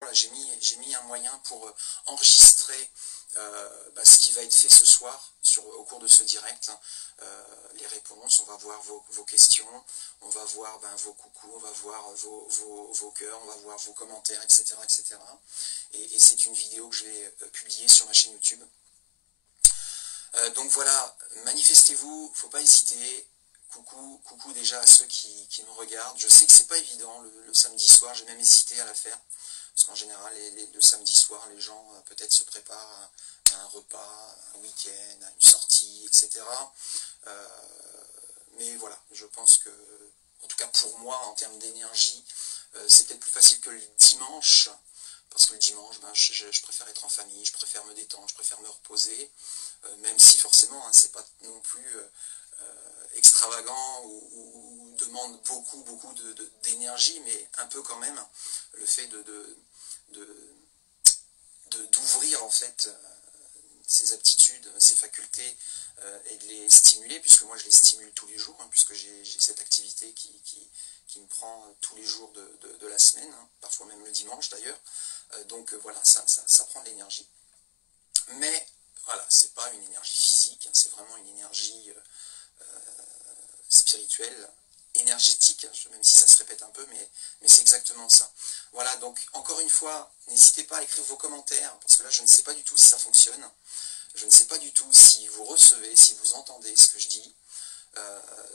Voilà, j'ai mis un moyen pour enregistrer ce qui va être fait ce soir au cours de ce direct, hein. Les réponses, on va voir vos questions, on va voir vos coucous, on va voir vos cœurs, on va voir vos commentaires, etc. etc. Et c'est une vidéo que je vais publier sur ma chaîne YouTube. Donc voilà, manifestez-vous, faut pas hésiter. Coucou déjà à ceux qui me regardent. Je sais que c'est pas évident le samedi soir, j'ai même hésité à la faire. Parce qu'en général, le samedi soir, les gens peut-être se préparent à un repas, un week-end, à une sortie, etc. Mais voilà, je pense que, en tout cas pour moi, en termes d'énergie, c'est peut-être plus facile que le dimanche. Parce que le dimanche, je préfère être en famille, je préfère me détendre, je préfère me reposer. Même si forcément, hein, c'est pas non plus extravagant ou demande beaucoup d'énergie, mais un peu quand même le fait d'ouvrir en fait ses aptitudes, ses facultés et de les stimuler, puisque moi je les stimule tous les jours, hein, puisque j'ai cette activité qui me prend tous les jours de la semaine, hein, parfois même le dimanche d'ailleurs. Donc voilà, ça prend de l'énergie. Mais voilà, c'est pas une énergie physique, hein, c'est vraiment une énergie spirituelle, énergétique, même si ça se répète un peu, mais c'est exactement ça. Voilà, donc encore une fois, n'hésitez pas à écrire vos commentaires, parce que là je ne sais pas du tout si ça fonctionne, je ne sais pas du tout si vous recevez, si vous entendez ce que je dis.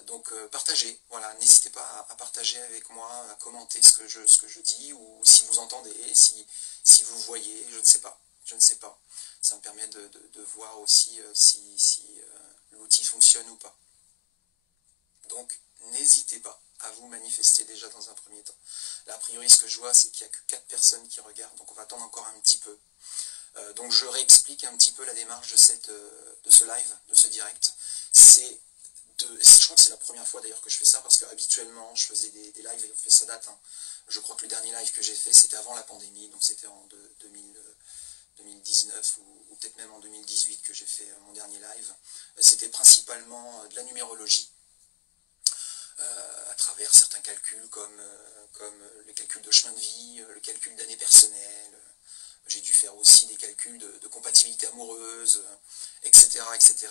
Donc partagez, voilà, n'hésitez pas à partager avec moi, à commenter ce que je dis, ou si vous entendez, si vous voyez, je ne sais pas. Ça me permet de voir aussi si l'outil fonctionne ou pas. Donc n'hésitez pas à vous manifester déjà dans un premier temps. Là, a priori, ce que je vois, c'est qu'il n'y a que 4 personnes qui regardent, donc on va attendre encore un petit peu. Donc je réexplique un petit peu la démarche de ce live, de ce direct. Je crois que c'est la première fois d'ailleurs que je fais ça, parce qu'habituellement je faisais des lives, et on fait ça date, hein. Je crois que le dernier live que j'ai fait c'était avant la pandémie, donc c'était en 2019 ou peut-être même en 2018 que j'ai fait mon dernier live. C'était principalement de la numérologie, à travers certains calculs comme le calcul de chemin de vie, le calcul d'année personnelle. J'ai dû faire aussi des calculs de compatibilité amoureuse, etc., etc.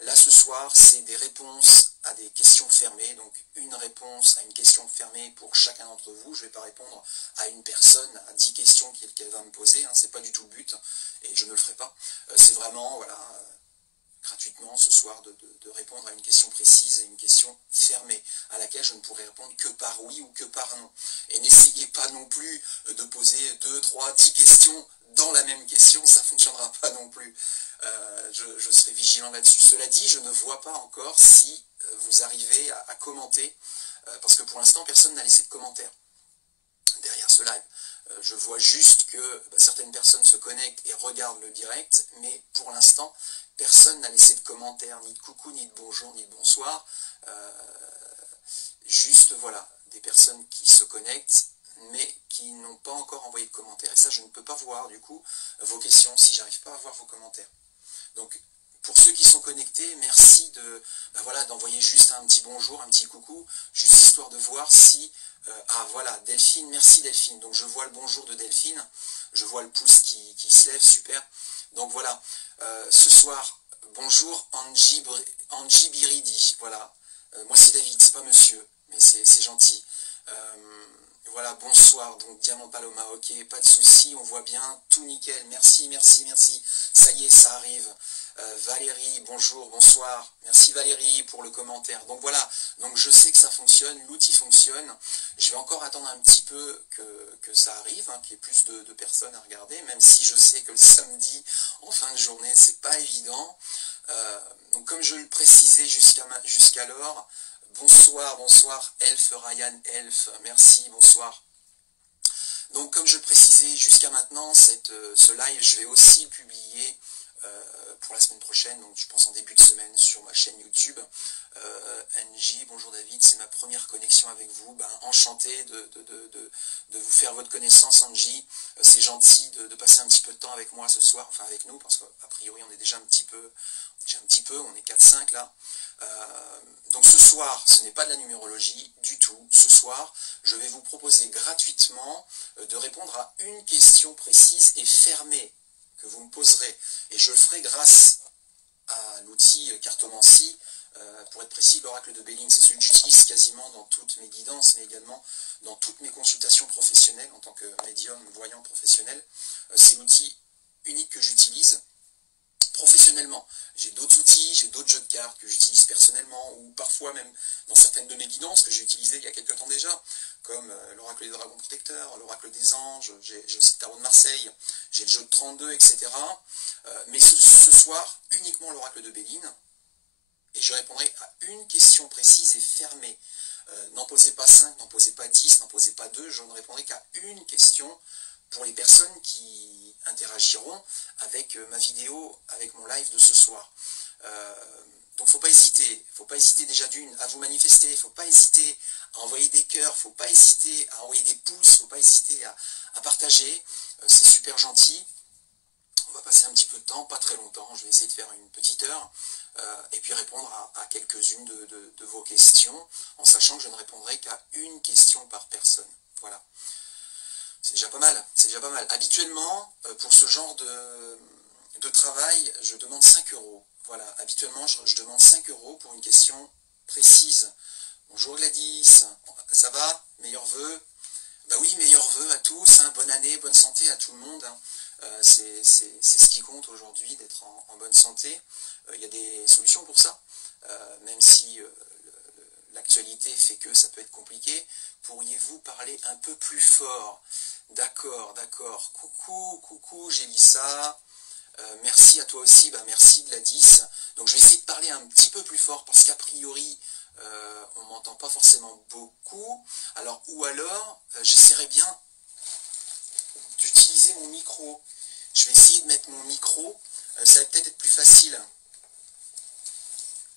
Là, ce soir, c'est des réponses à des questions fermées. Donc, une réponse à une question fermée pour chacun d'entre vous. Je ne vais pas répondre à une personne, à 10 questions qu'elle va me poser. Hein, c'est pas du tout le but, et je ne le ferai pas. C'est vraiment, voilà, gratuitement ce soir de répondre à une question précise et une question fermée, à laquelle je ne pourrai répondre que par oui ou que par non. Et n'essayez pas non plus de poser 2, 3, 10 questions dans la même question, ça ne fonctionnera pas non plus. Je serai vigilant là-dessus. Cela dit, je ne vois pas encore si vous arrivez à commenter, parce que pour l'instant, personne n'a laissé de commentaire derrière ce live. Je vois juste que certaines personnes se connectent et regardent le direct, mais pour l'instant, personne n'a laissé de commentaires, ni de coucou, ni de bonjour, ni de bonsoir. Juste, voilà, des personnes qui se connectent, mais qui n'ont pas encore envoyé de commentaires. Et ça, je ne peux pas voir, du coup, vos questions si j'arrive pas à voir vos commentaires. Donc, pour ceux qui sont connectés, merci d'envoyer juste un petit bonjour, un petit coucou, juste histoire de voir si... ah voilà, Delphine, merci Delphine. Donc je vois le bonjour de Delphine, je vois le pouce qui se lève, super. Donc voilà, ce soir, bonjour Angie Biridi, voilà. Moi c'est David, c'est pas monsieur, mais c'est gentil. Voilà, bonsoir, donc Diamant Paloma, ok, pas de souci, on voit bien, tout nickel, merci, ça y est, ça arrive. Valérie, bonjour, bonsoir, merci Valérie pour le commentaire. Donc voilà, donc je sais que ça fonctionne, l'outil fonctionne, je vais encore attendre un petit peu que ça arrive, hein, qu'il y ait plus de personnes à regarder, même si je sais que le samedi, en fin de journée, c'est pas évident. Donc comme je le précisais jusqu'alors, bonsoir, Elf, Ryan, Elf, merci, bonsoir. Donc comme je le précisais jusqu'à maintenant, ce live, je vais aussi le publier pour la semaine prochaine, donc je pense en début de semaine sur ma chaîne YouTube. NJ, bonjour David, c'est ma première connexion avec vous. Enchanté de vous faire votre connaissance, Angie. C'est gentil de passer un petit peu de temps avec moi ce soir, enfin avec nous, parce qu'a priori on est déjà un petit peu, on est 4-5 là. Donc ce soir, ce n'est pas de la numérologie du tout. Ce soir, je vais vous proposer gratuitement de répondre à une question précise et fermée que vous me poserez. Et je le ferai grâce à l'outil cartomancie, pour être précis, l'oracle de Béline. C'est celui que j'utilise quasiment dans toutes mes guidances, mais également dans toutes mes consultations professionnelles en tant que médium, voyant professionnel. C'est l'outil unique que j'utilise professionnellement. J'ai d'autres outils, j'ai d'autres jeux de cartes que j'utilise personnellement, ou parfois même dans certaines de mes guidances que j'ai utilisées il y a quelques temps déjà, comme l'oracle des dragons protecteurs, l'oracle des anges, j'ai aussi le tarot de Marseille, j'ai le jeu de 32, etc. Mais ce soir, uniquement l'oracle de Béline, et je répondrai à une question précise et fermée. N'en posez pas 5, n'en posez pas 10, n'en posez pas 2, je ne répondrai qu'à une question pour les personnes qui interagiront avec ma vidéo, avec mon live de ce soir. Donc faut pas hésiter déjà d'une à vous manifester, faut pas hésiter à envoyer des cœurs, faut pas hésiter à envoyer des pouces, faut pas hésiter à partager, c'est super gentil. On va passer un petit peu de temps, pas très longtemps, je vais essayer de faire une petite heure, et puis répondre à quelques-unes de vos questions, en sachant que je ne répondrai qu'à une question par personne. Voilà. C'est déjà pas mal, c'est déjà pas mal. Habituellement, pour ce genre de travail, je demande 5 euros. Voilà, habituellement, je demande 5 euros pour une question précise. Bonjour Gladys, ça va? Meilleurs vœux? Bah oui, meilleurs vœux à tous, hein, bonne année, bonne santé à tout le monde. Hein. C'est ce qui compte aujourd'hui, d'être en bonne santé. Il y a des solutions pour ça, même si l'actualité fait que ça peut être compliqué. Pourriez-vous parler un peu plus fort? D'accord. Coucou, j'ai lu ça. Merci à toi aussi, merci Gladys. Donc je vais essayer de parler un petit peu plus fort parce qu'a priori on ne m'entend pas forcément beaucoup. Alors j'essaierai bien d'utiliser mon micro. Je vais essayer de mettre mon micro, ça va peut-être être plus facile.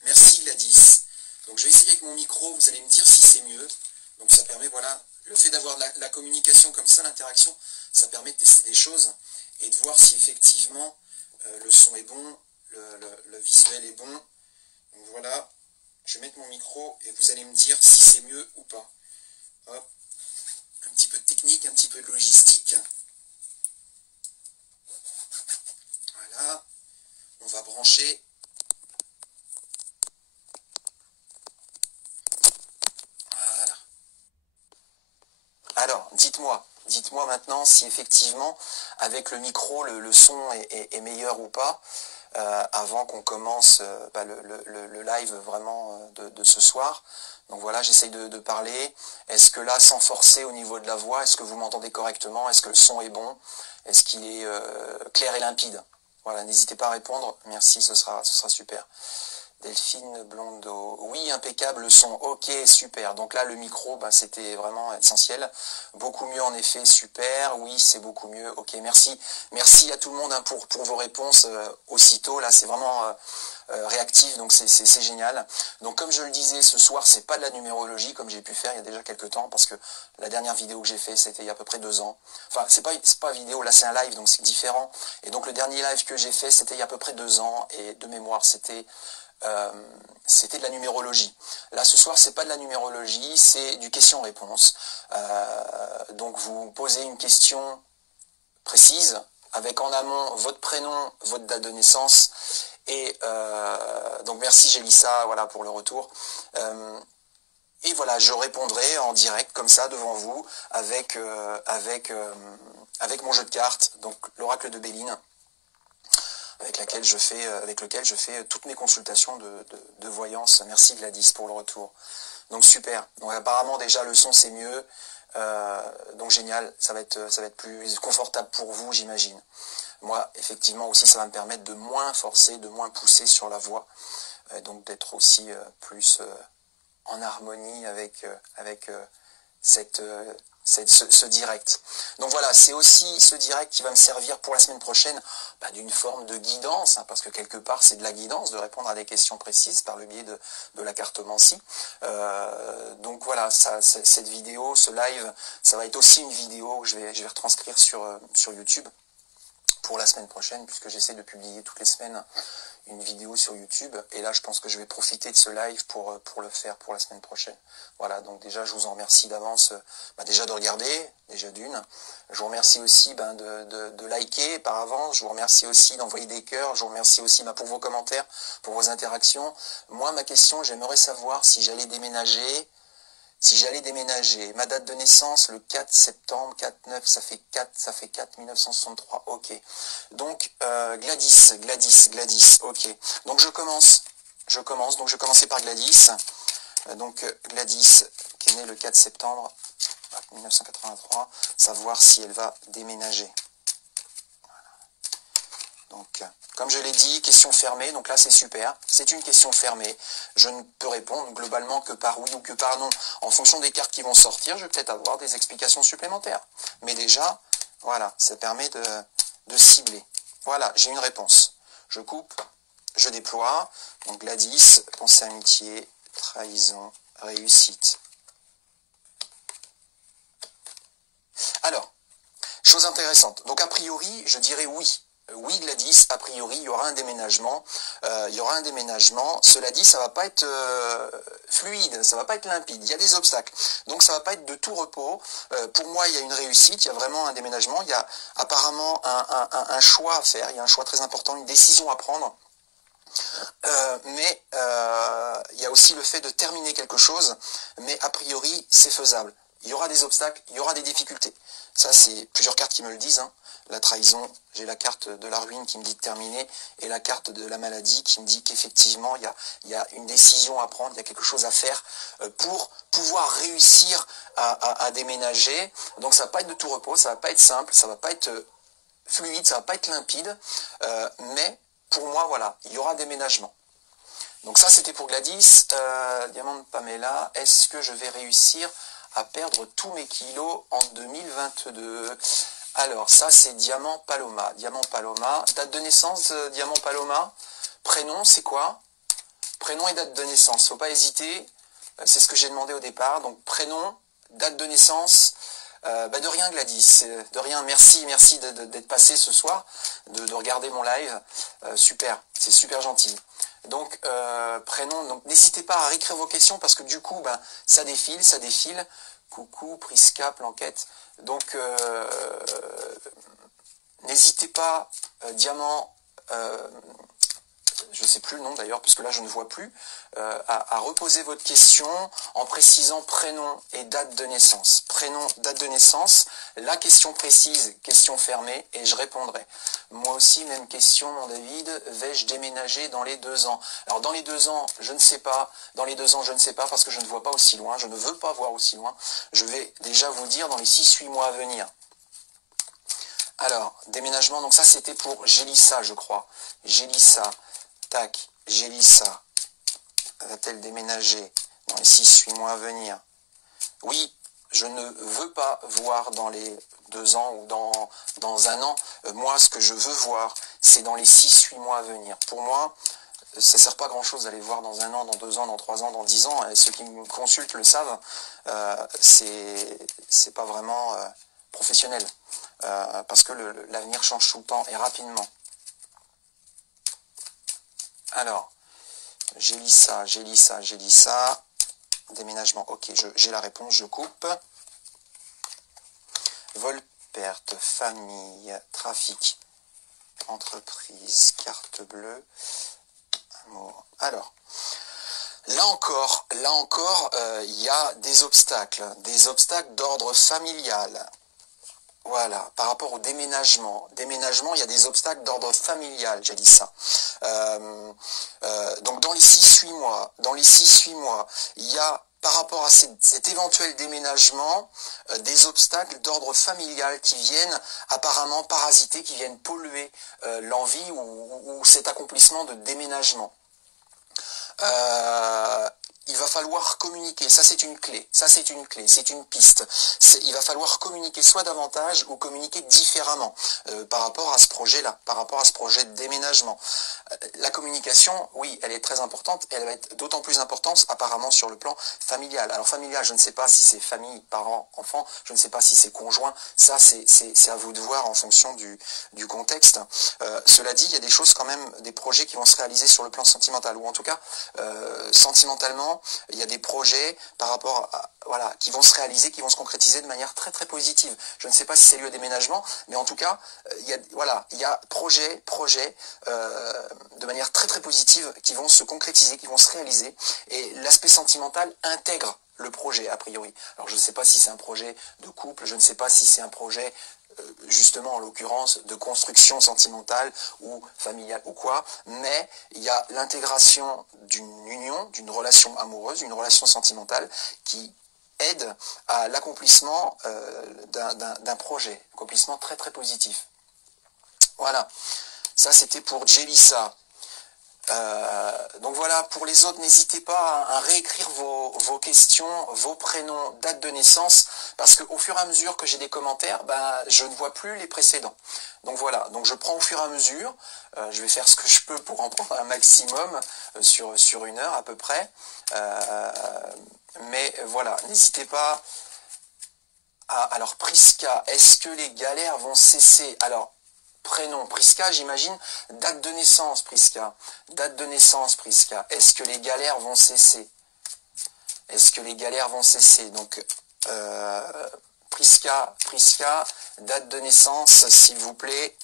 Merci Gladys. Donc je vais essayer avec mon micro, vous allez me dire si c'est mieux. Donc ça permet, voilà, le fait d'avoir la communication comme ça, l'interaction, ça permet de tester des choses et de voir si effectivement le son est bon, le visuel est bon. Donc voilà, je vais mettre mon micro et vous allez me dire si c'est mieux ou pas. Hop, un petit peu de technique, un petit peu de logistique. Voilà, on va brancher. Voilà. Alors, dites-moi maintenant si effectivement, avec le micro, le son est meilleur ou pas, avant qu'on commence le live vraiment de ce soir. Donc voilà, j'essaye de parler. Est-ce que là, sans forcer au niveau de la voix, est-ce que vous m'entendez correctement? Est-ce que le son est bon? Est-ce qu'il est clair et limpide? Voilà, n'hésitez pas à répondre. Merci, ce sera super. Delphine Blondeau, oui, impeccable le son, ok, super. Donc là, le micro, c'était vraiment essentiel. Beaucoup mieux en effet, super. Oui, c'est beaucoup mieux, ok, merci. Merci à tout le monde pour vos réponses aussitôt. Là, c'est vraiment réactif, donc c'est génial. Donc comme je le disais, ce soir, c'est pas de la numérologie comme j'ai pu faire il y a déjà quelques temps, parce que la dernière vidéo que j'ai fait, c'était il y a à peu près 2 ans. Enfin, c'est pas vidéo, là c'est un live, donc c'est différent. Et donc le dernier live que j'ai fait, c'était il y a à peu près 2 ans, et de mémoire, c'était de la numérologie. Là ce soir c'est pas de la numérologie, c'est du question-réponse. Donc vous posez une question précise avec en amont votre prénom, votre date de naissance et donc merci Gélissa, voilà pour le retour. Et voilà, je répondrai en direct comme ça devant vous avec mon jeu de cartes, donc l'oracle de Béline, avec lequel je fais toutes mes consultations de voyance. Merci Gladys pour le retour. Donc super. Donc apparemment déjà le son c'est mieux. Donc génial. Ça va être plus confortable pour vous, j'imagine. Moi, effectivement aussi, ça va me permettre de moins forcer, de moins pousser sur la voix. Donc d'être aussi plus en harmonie avec ce direct. Donc voilà, c'est aussi ce direct qui va me servir pour la semaine prochaine d'une forme de guidance, hein, parce que quelque part c'est de la guidance, de répondre à des questions précises par le biais de la cartomancie. Donc voilà, cette vidéo, ce live, ça va être aussi une vidéo que je vais retranscrire sur YouTube pour la semaine prochaine, puisque j'essaie de publier toutes les semaines une vidéo sur YouTube, et là je pense que je vais profiter de ce live pour le faire pour la semaine prochaine. Voilà, donc déjà je vous en remercie d'avance, déjà de regarder, déjà d'une. Je vous remercie aussi de liker par avance, je vous remercie aussi d'envoyer des cœurs, je vous remercie aussi pour vos commentaires, pour vos interactions. Moi, ma question, j'aimerais savoir si j'allais déménager. Ma date de naissance, le 4 septembre, 4-9, ça fait 4 1963, ok. Donc, Gladys, ok. Donc, je commence, donc je vais commencer par Gladys. Donc, Gladys, qui est née le 4 septembre 1983, savoir si elle va déménager. Donc, comme je l'ai dit, question fermée, donc là c'est super, c'est une question fermée. Je ne peux répondre globalement que par oui ou que par non. En fonction des cartes qui vont sortir, je vais peut-être avoir des explications supplémentaires. Mais déjà, voilà, ça permet de cibler. Voilà, j'ai une réponse. Je coupe, je déploie. Donc Gladys, pensée amitié, trahison, réussite. Alors, chose intéressante. Donc a priori, je dirais oui. Oui Gladys, a priori, il y aura un déménagement. Cela dit, ça va pas être fluide, ça va pas être limpide. Il y a des obstacles. Donc ça va pas être de tout repos. Pour moi, il y a une réussite, il y a vraiment un déménagement. Il y a apparemment un choix à faire. Il y a un choix très important, une décision à prendre. Mais il y a aussi le fait de terminer quelque chose. Mais a priori, c'est faisable. Il y aura des obstacles, il y aura des difficultés. Ça, c'est plusieurs cartes qui me le disent. Hein. La trahison, j'ai la carte de la ruine qui me dit de terminer, et la carte de la maladie qui me dit qu'effectivement, il y a une décision à prendre, il y a quelque chose à faire pour pouvoir réussir à déménager. Donc ça va pas être de tout repos, ça va pas être simple, ça va pas être fluide, ça va pas être limpide, mais pour moi, voilà, il y aura déménagement. Donc ça, c'était pour Gladys. Diamant de Pamela, est-ce que je vais réussir à perdre tous mes kilos en 2022? Alors, ça, c'est Diamant Paloma. Diamant Paloma. Date de naissance, Diamant Paloma. Prénom, c'est quoi? Prénom et date de naissance. Faut pas hésiter. C'est ce que j'ai demandé au départ. Donc, prénom, date de naissance. De rien, Gladys. De rien. Merci d'être passé ce soir, de regarder mon live. Super. C'est super gentil. Donc, prénom. Donc, n'hésitez pas à réécrire vos questions parce que du coup, ça défile. Coucou, Prisca, Planquette. Donc, n'hésitez pas, Diamant, je ne sais plus le nom d'ailleurs, parce que là je ne vois plus, à reposer votre question en précisant prénom et date de naissance. Prénom, date de naissance, la question précise, question fermée, et je répondrai. Moi aussi, même question, mon David, vais-je déménager dans les 2 ans? Alors dans les 2 ans, je ne sais pas, parce que je ne vois pas aussi loin, je ne veux pas voir aussi loin. Je vais déjà vous dire dans les 6-8 mois à venir. Alors, déménagement, donc ça c'était pour Gélissa, je crois. Gélissa, tac, Gélissa, va-t-elle déménager dans les 6-8 mois à venir? Oui, je ne veux pas voir dans les 2 ans ou dans 1 an. Moi, ce que je veux voir, c'est dans les 6-8 mois à venir. Pour moi, ça ne sert pas à grand-chose d'aller voir dans 1 an, dans 2 ans, dans 3 ans, dans 10 ans. Et ceux qui me consultent le savent, c'est pas vraiment professionnel. Parce que l'avenir change tout le temps et rapidement. Alors, Gélissa, déménagement, ok, j'ai la réponse, je coupe. Vol, perte, famille, trafic, entreprise, carte bleue, amour. Alors, là encore, il y a des obstacles d'ordre familial. Voilà, par rapport au déménagement. Déménagement, il y a des obstacles d'ordre familial, j'ai dit ça. Donc dans les 6-8 mois, il y a par rapport à cet éventuel déménagement, des obstacles d'ordre familial qui viennent apparemment parasiter, qui viennent polluer l'envie ou cet accomplissement de déménagement. il va falloir communiquer, ça c'est une clé, c'est une piste. Il va falloir communiquer soit davantage ou communiquer différemment par rapport à ce projet-là, par rapport à ce projet de déménagement. La communication, oui, elle est très importante, et elle va être d'autant plus importante apparemment sur le plan familial. Alors familial, je ne sais pas si c'est famille, parents, enfants, je ne sais pas si c'est conjoint, ça c'est à vous de voir en fonction du contexte. Cela dit, il y a des choses quand même, des projets qui vont se réaliser sur le plan sentimental, ou en tout cas, sentimentalement, il y a des projets par rapport à, voilà, qui vont se réaliser, qui vont se concrétiser de manière très très positive. Je ne sais pas si c'est lieu à déménagement, mais en tout cas, il y a projet de manière très très positive qui vont se concrétiser, qui vont se réaliser, et l'aspect sentimental intègre le projet a priori. Alors je ne sais pas si c'est un projet de couple, je ne sais pas si c'est un projet justement en l'occurrence de construction sentimentale ou familiale ou quoi, mais il y a l'intégration d'une union, d'une relation amoureuse, d'une relation sentimentale qui aide à l'accomplissement d'un projet, accomplissement très très positif. Voilà, ça c'était pour Jelissa. Donc voilà, pour les autres, n'hésitez pas à réécrire vos questions, vos prénoms, date de naissance, parce qu'au fur et à mesure que j'ai des commentaires, je ne vois plus les précédents. Donc voilà, donc je prends au fur et à mesure, je vais faire ce que je peux pour en prendre un maximum sur une heure à peu près. Mais voilà, n'hésitez pas à... Alors Priska, est-ce que les galères vont cesser? Alors, prénom, Priska, j'imagine. Date de naissance, Priska. Date de naissance, Priska. Est-ce que les galères vont cesser? Est-ce que les galères vont cesser? Donc, Priska, date de naissance, s'il vous plaît.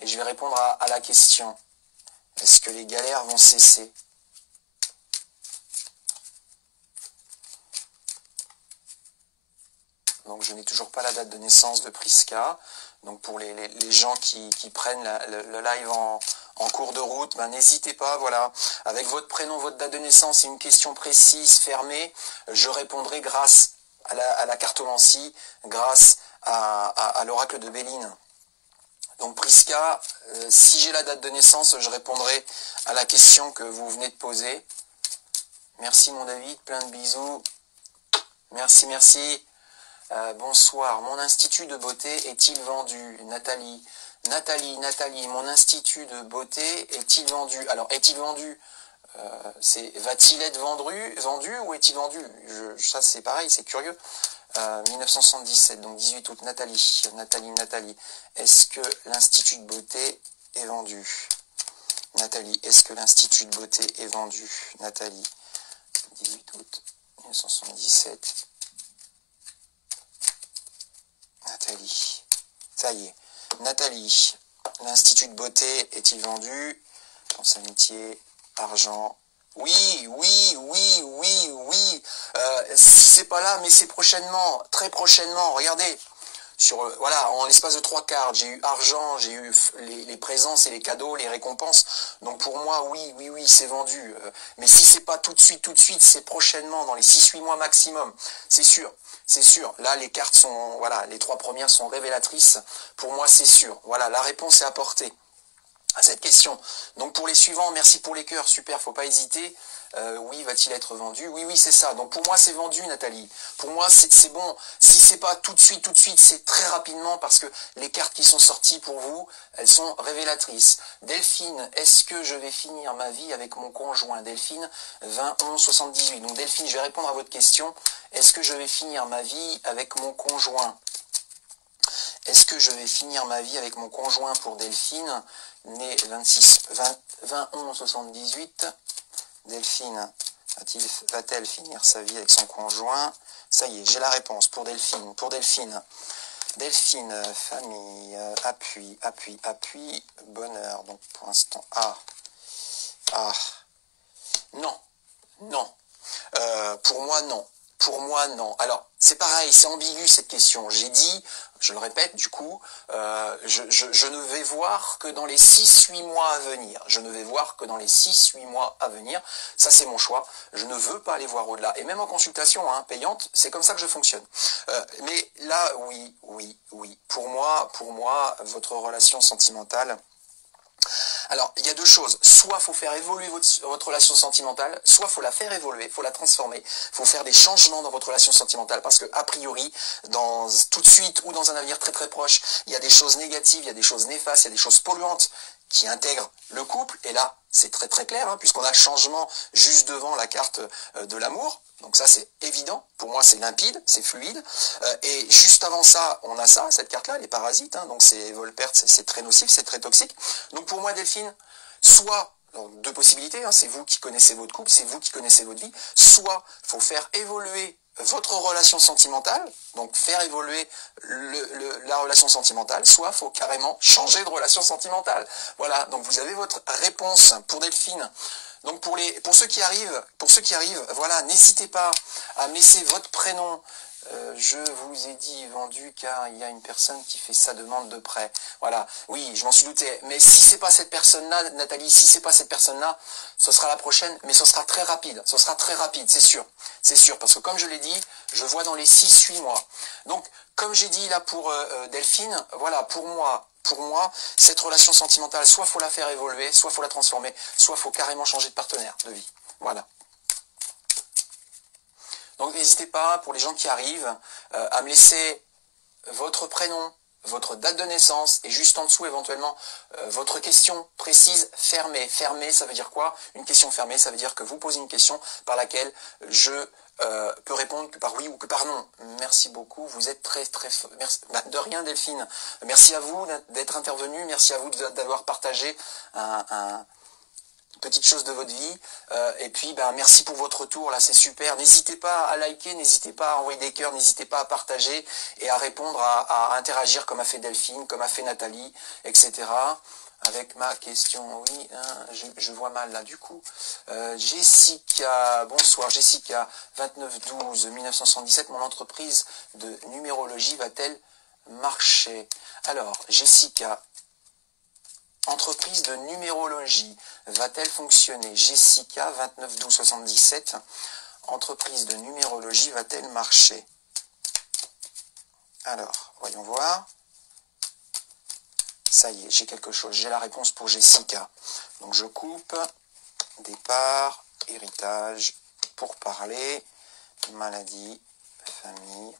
Et je vais répondre à la question. Est-ce que les galères vont cesser? Donc, je n'ai toujours pas la date de naissance de Priska. Donc pour les gens qui prennent le live en cours de route, n'hésitez pas, voilà, avec votre prénom, votre date de naissance et une question précise, fermée, je répondrai grâce à la cartomancie, grâce à l'oracle de Béline. Donc Priska, si j'ai la date de naissance, je répondrai à la question que vous venez de poser. Merci mon David, plein de bisous. Merci, merci. Bonsoir, mon institut de beauté est-il vendu? Nathalie, mon institut de beauté est-il vendu? Alors, est-il vendu? Va-t-il être vendu ou est-il vendu? Ça, c'est pareil, c'est curieux. 1977, donc 18 août, Nathalie. Est-ce que l'institut de beauté est vendu? Nathalie, est-ce que l'institut de beauté est vendu? Nathalie, 18 août 1977. Nathalie, ça y est. Nathalie, l'institut de beauté est-il vendu? Pense amitié, argent. Oui. Si c'est pas là, mais c'est prochainement, très prochainement. Regardez, voilà, en l'espace de 3 cartes, j'ai eu argent, j'ai eu les présences et les cadeaux, les récompenses. Donc pour moi, oui, c'est vendu. Mais si c'est pas tout de suite, c'est prochainement, dans les 6-8 mois maximum. C'est sûr. Là, les cartes sont, voilà, les 3 premières sont révélatrices. Pour moi, c'est sûr. Voilà, la réponse est apportée à cette question. Donc pour les suivants, merci pour les cœurs, super, faut pas hésiter. Oui, va-t-il être vendu? Oui, c'est ça. Donc pour moi, c'est vendu, Nathalie. Pour moi, c'est bon. Si c'est pas tout de suite, c'est très rapidement parce que les cartes qui sont sorties pour vous, elles sont révélatrices. Delphine, est-ce que je vais finir ma vie avec mon conjoint? Delphine, 20-11-78. Donc Delphine, je vais répondre à votre question. Est-ce que je vais finir ma vie avec mon conjoint? Est-ce que je vais finir ma vie avec mon conjoint pour Delphine, née 20-11-78? Delphine, va-t-elle finir sa vie avec son conjoint? Ça y est, j'ai la réponse pour Delphine. Delphine, famille, appui, bonheur. Donc pour l'instant, non. Pour moi, non. Alors, c'est pareil, c'est ambigu cette question. J'ai dit, je le répète, du coup, je ne vais voir que dans les 6-8 mois à venir. Ça, c'est mon choix. Je ne veux pas aller voir au-delà. Et même en consultation payante, c'est comme ça que je fonctionne. Mais là, oui. Pour moi, votre relation sentimentale, Alors, il y a deux choses. Soit il faut faire évoluer votre relation sentimentale, soit il faut la faire évoluer, il faut la transformer. Il faut faire des changements dans votre relation sentimentale parce que, a priori, tout de suite ou dans un avenir très très proche, il y a des choses négatives, il y a des choses néfastes, il y a des choses polluantes qui intègrent le couple. Et là, c'est très très clair, hein, puisqu'on a changement juste devant la carte de l'amour. Donc ça, c'est évident. Pour moi, c'est limpide, c'est fluide. Et juste avant ça, on a ça, cette carte-là, les parasites. Hein, donc c'est vol-perte, c'est très nocif, c'est très toxique. Donc pour moi, Delphine, soit, donc deux possibilités, hein, c'est vous qui connaissez votre couple, c'est vous qui connaissez votre vie, soit il faut faire évoluer votre relation sentimentale, donc faire évoluer la relation sentimentale, soit il faut carrément changer de relation sentimentale. Voilà, donc vous avez votre réponse pour Delphine. Donc pour ceux qui arrivent, voilà, n'hésitez pas à me laisser votre prénom. Je vous ai dit vendu car il y a une personne qui fait sa demande de prêt. Voilà, oui, je m'en suis douté. Mais si c'est pas cette personne-là, Nathalie, si c'est pas cette personne-là, ce sera la prochaine, mais ce sera très rapide. Ce sera très rapide, c'est sûr. C'est sûr, parce que comme je l'ai dit, je vois dans les 6-8 mois. Donc, comme j'ai dit là pour Delphine, voilà, pour moi, cette relation sentimentale, soit faut la faire évoluer, soit faut la transformer, soit faut carrément changer de partenaire de vie. Voilà. Donc n'hésitez pas, pour les gens qui arrivent, à me laisser votre prénom, votre date de naissance et juste en dessous éventuellement votre question précise fermée. Fermée, ça veut dire quoi? Une question fermée, ça veut dire que vous posez une question par laquelle je peux répondre que par oui ou que par non. Merci beaucoup, vous êtes très très... Merci. De rien Delphine. Merci à vous d'être intervenu, merci à vous d'avoir partagé petite chose de votre vie, et puis merci pour votre retour, là c'est super, n'hésitez pas à liker, n'hésitez pas à envoyer des cœurs, n'hésitez pas à partager et à répondre, à interagir comme a fait Delphine, comme a fait Nathalie, etc. Avec ma question, oui, hein, je vois mal là du coup. Jessica, bonsoir Jessica, 29/12/1977, mon entreprise de numérologie va-t-elle marcher? Alors Jessica, entreprise de numérologie, va-t-elle fonctionner? Jessica, 29/12/77, entreprise de numérologie, va-t-elle marcher? Alors, voyons voir. Ça y est, j'ai quelque chose, j'ai la réponse pour Jessica. Donc je coupe, départ, héritage, pourparler, maladie, famille,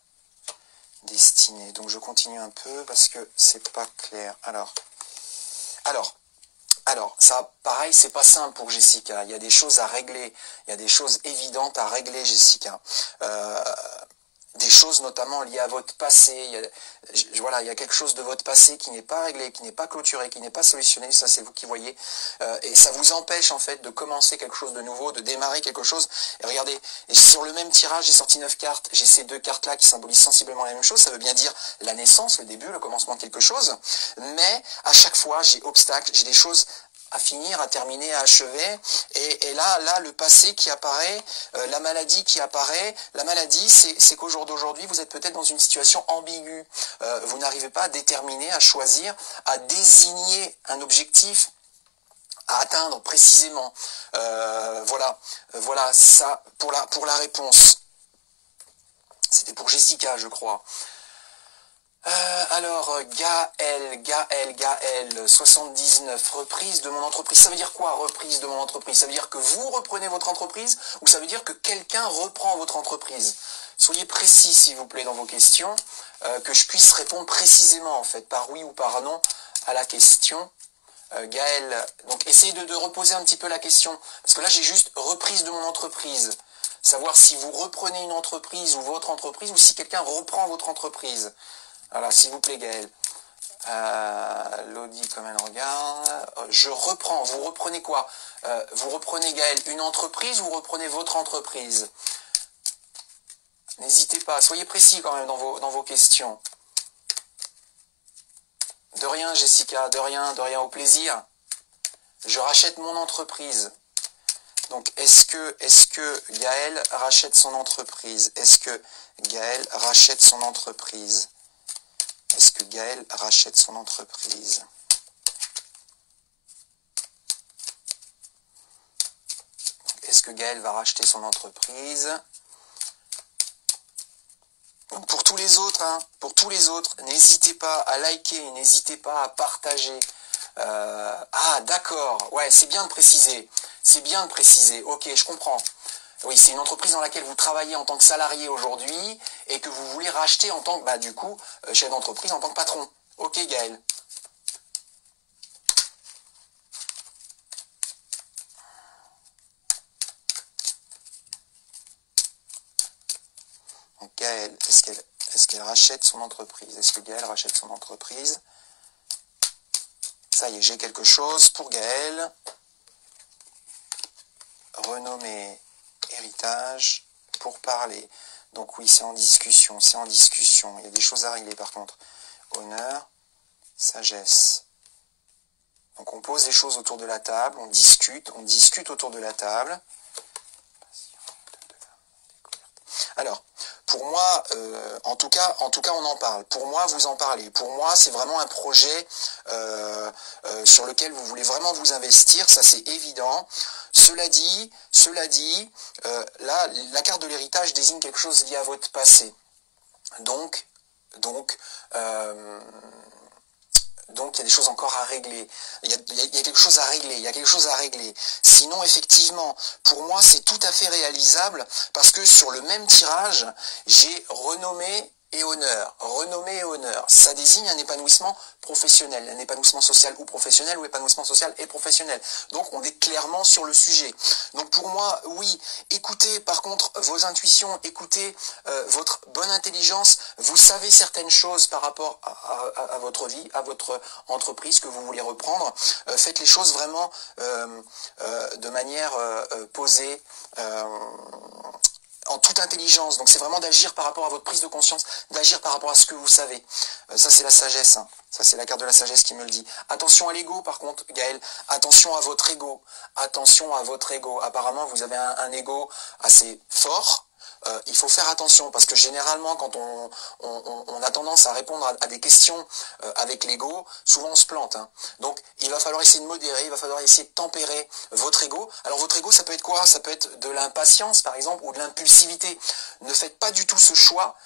destinée. Donc je continue un peu parce que c'est pas clair. Alors, ça, pareil, c'est pas simple pour Jessica. Il y a des choses à régler. Il y a des choses évidentes à régler, Jessica. Des choses notamment liées à votre passé. Voilà, il y a quelque chose de votre passé qui n'est pas réglé, qui n'est pas clôturé, qui n'est pas solutionné. Ça, c'est vous qui voyez. Et ça vous empêche, en fait, de commencer quelque chose de nouveau, de démarrer quelque chose. Et regardez, sur le même tirage, j'ai sorti 9 cartes. J'ai ces deux cartes-là qui symbolisent sensiblement la même chose. Ça veut bien dire la naissance, le début, le commencement de quelque chose. Mais à chaque fois, j'ai obstacle, j'ai des choses à finir, à terminer, à achever. Et là, le passé qui apparaît, la maladie qui apparaît. La maladie, c'est qu'au jour d'aujourd'hui, vous êtes peut-être dans une situation ambiguë. Vous n'arrivez pas à déterminer, à choisir, à désigner un objectif à atteindre précisément. Voilà ça pour la réponse. C'était pour Jessica, je crois. Alors, Gaël, 79, reprise de mon entreprise. Ça veut dire quoi, reprise de mon entreprise? Ça veut dire que vous reprenez votre entreprise ou ça veut dire que quelqu'un reprend votre entreprise? Soyez précis, s'il vous plaît, dans vos questions, que je puisse répondre précisément, en fait, par oui ou par non à la question. Gaël, donc essayez de reposer un petit peu la question, parce que là, j'ai juste reprise de mon entreprise. Savoir si vous reprenez une entreprise ou votre entreprise ou si quelqu'un reprend votre entreprise. Voilà, s'il vous plaît, Gaël. Lodi, comme elle regarde. Je reprends. Vous reprenez quoi? Vous reprenez, Gaël, une entreprise ou vous reprenez votre entreprise? N'hésitez pas. Soyez précis quand même dans vos questions. De rien, Jessica. De rien, au plaisir. Je rachète mon entreprise. Donc, est-ce que Gaël rachète son entreprise? Est-ce que Gaël rachète son entreprise? Est-ce que Gaël rachète son entreprise? Est-ce que Gaël va racheter son entreprise? Donc pour tous les autres, n'hésitez pas à liker, n'hésitez pas à partager. Ah, d'accord. Ouais, c'est bien de préciser. C'est bien de préciser. Ok, je comprends. Oui, c'est une entreprise dans laquelle vous travaillez en tant que salarié aujourd'hui et que vous voulez racheter en tant que, bah, du coup, chef d'entreprise en tant que patron. Ok, Gaël. Donc, Gaël, est-ce qu'elle rachète son entreprise? Est-ce que Gaël rachète son entreprise? Ça y est, j'ai quelque chose pour Gaël. Renommé héritage pour parler. Donc oui, c'est en discussion, c'est en discussion. Il y a des choses à régler par contre. Honneur, sagesse. Donc on pose les choses autour de la table, on discute autour de la table. Alors, pour moi, en tout cas, on en parle. Pour moi, vous en parlez. Pour moi, c'est vraiment un projet sur lequel vous voulez vraiment vous investir, ça c'est évident. Cela dit, là, la carte de l'héritage désigne quelque chose lié à votre passé. Donc, il y a des choses encore à régler. Il y a quelque chose à régler. Il y a quelque chose à régler. Sinon, effectivement, pour moi, c'est tout à fait réalisable parce que sur le même tirage, j'ai renommé et honneur. Renommée et honneur. Ça désigne un épanouissement professionnel. Un épanouissement social ou professionnel ou épanouissement social et professionnel. Donc, on est clairement sur le sujet. Donc, pour moi, oui, écoutez par contre vos intuitions, écoutez votre bonne intelligence. Vous savez certaines choses par rapport à votre vie, à votre entreprise que vous voulez reprendre. Faites les choses vraiment de manière posée, en toute intelligence. Donc c'est vraiment d'agir par rapport à votre prise de conscience, d'agir par rapport à ce que vous savez. Ça c'est la sagesse. Hein. Ça c'est la carte de la sagesse qui me le dit. Attention à l'ego par contre, Gaël. Attention à votre ego. Attention à votre ego. Apparemment vous avez un ego assez fort. Il faut faire attention parce que généralement quand on a tendance à répondre à des questions avec l'ego, souvent on se plante. Hein. Donc il va falloir essayer de modérer, il va falloir essayer de tempérer votre ego. Alors votre ego ça peut être quoi? Ça peut être de l'impatience par exemple ou de l'impulsivité. Ne faites pas du tout ce choix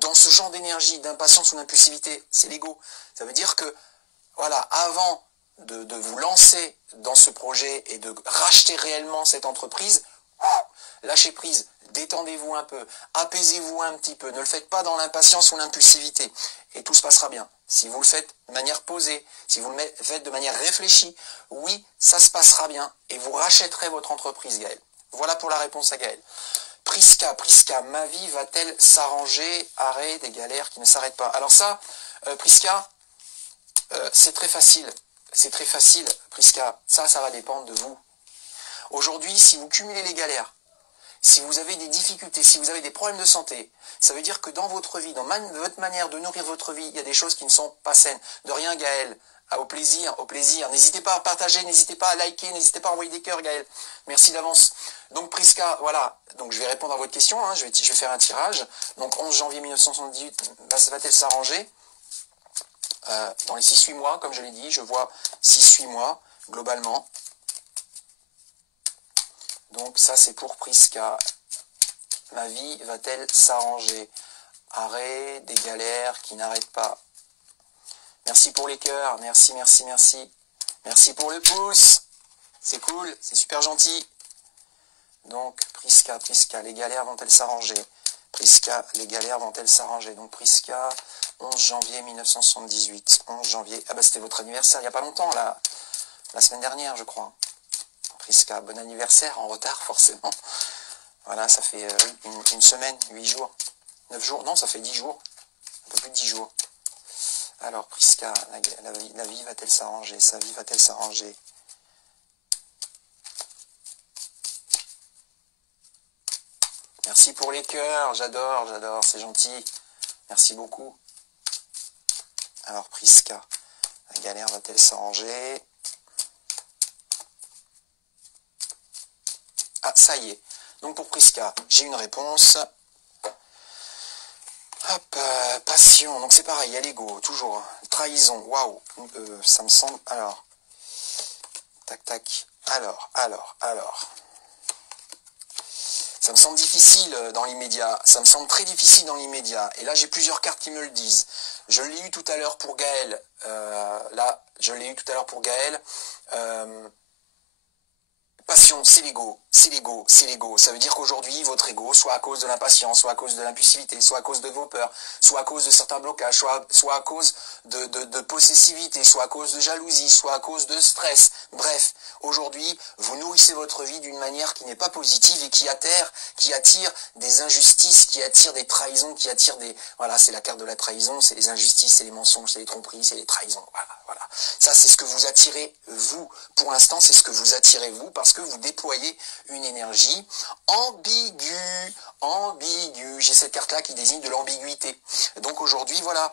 dans ce genre d'énergie, d'impatience ou d'impulsivité. C'est l'ego. Ça veut dire que voilà, avant de vous lancer dans ce projet et de racheter réellement cette entreprise, lâchez prise, détendez-vous un peu, apaisez-vous un petit peu, ne le faites pas dans l'impatience ou l'impulsivité, et tout se passera bien. Si vous le faites de manière posée, si vous le faites de manière réfléchie, oui, ça se passera bien, et vous rachèterez votre entreprise, Gaël. Voilà pour la réponse à Gaël. Prisca, ma vie va-t-elle s'arranger? Arrêt des galères qui ne s'arrêtent pas. Alors ça, Prisca, c'est très facile. C'est très facile, Prisca. Ça va dépendre de vous. Aujourd'hui, si vous cumulez les galères, si vous avez des difficultés, si vous avez des problèmes de santé, ça veut dire que dans votre vie, dans votre manière de nourrir votre vie, il y a des choses qui ne sont pas saines. De rien, Gaël. Au plaisir, au plaisir. N'hésitez pas à partager, n'hésitez pas à liker, n'hésitez pas à envoyer des cœurs, Gaël. Merci d'avance. Donc Prisca, voilà. Donc je vais répondre à votre question, hein. Je vais faire un tirage. Donc 11 janvier 1978, ça va-t-elle s'arranger? Dans les 6-8 mois, comme je l'ai dit, je vois 6-8 mois, globalement. Donc ça c'est pour Prisca. Ma vie va-t-elle s'arranger? Arrêt des galères qui n'arrêtent pas. Merci pour les cœurs, merci. Merci pour le pouce. C'est cool, c'est super gentil. Donc Prisca, les galères vont-elles s'arranger? Prisca, les galères vont-elles s'arranger? Donc Prisca, 11 janvier 1978. 11 janvier. Ah bah c'était votre anniversaire il n'y a pas longtemps, là. La semaine dernière, je crois. Prisca, bon anniversaire, en retard forcément. Voilà, ça fait une semaine, 8 jours, 9 jours, non, ça fait 10 jours, un peu plus de 10 jours. Alors, Prisca, la vie va-t-elle s'arranger? Sa vie va-t-elle s'arranger? Merci pour les cœurs, j'adore, c'est gentil. Merci beaucoup. Alors, Prisca, la galère va-t-elle s'arranger? Ah, ça y est. Donc pour Prisca, j'ai une réponse. Hop, passion, donc c'est pareil, il y a l'ego, toujours. Trahison, waouh, ça me semble... Alors, tac, alors. Ça me semble difficile dans l'immédiat, ça me semble très difficile dans l'immédiat. Et là, j'ai plusieurs cartes qui me le disent. Je l'ai eu tout à l'heure pour Gaël. Passion, c'est l'ego, c'est l'ego, c'est l'ego. Ça veut dire qu'aujourd'hui, votre ego, soit à cause de l'impatience, soit à cause de l'impulsivité, soit à cause de vos peurs, soit à cause de certains blocages, soit à cause de possessivité, soit à cause de jalousie, soit à cause de stress. Bref, aujourd'hui, vous nourrissez votre vie d'une manière qui n'est pas positive et qui attire des injustices, qui attire des trahisons, qui attire des... Voilà, c'est la carte de la trahison, c'est les injustices, c'est les mensonges, c'est les tromperies, c'est les trahisons. Voilà. Ça, c'est ce que vous attirez, vous. Pour l'instant, c'est ce que vous attirez, vous, parce que vous déployez une énergie ambiguë. J'ai cette carte-là qui désigne de l'ambiguïté. Donc aujourd'hui, voilà.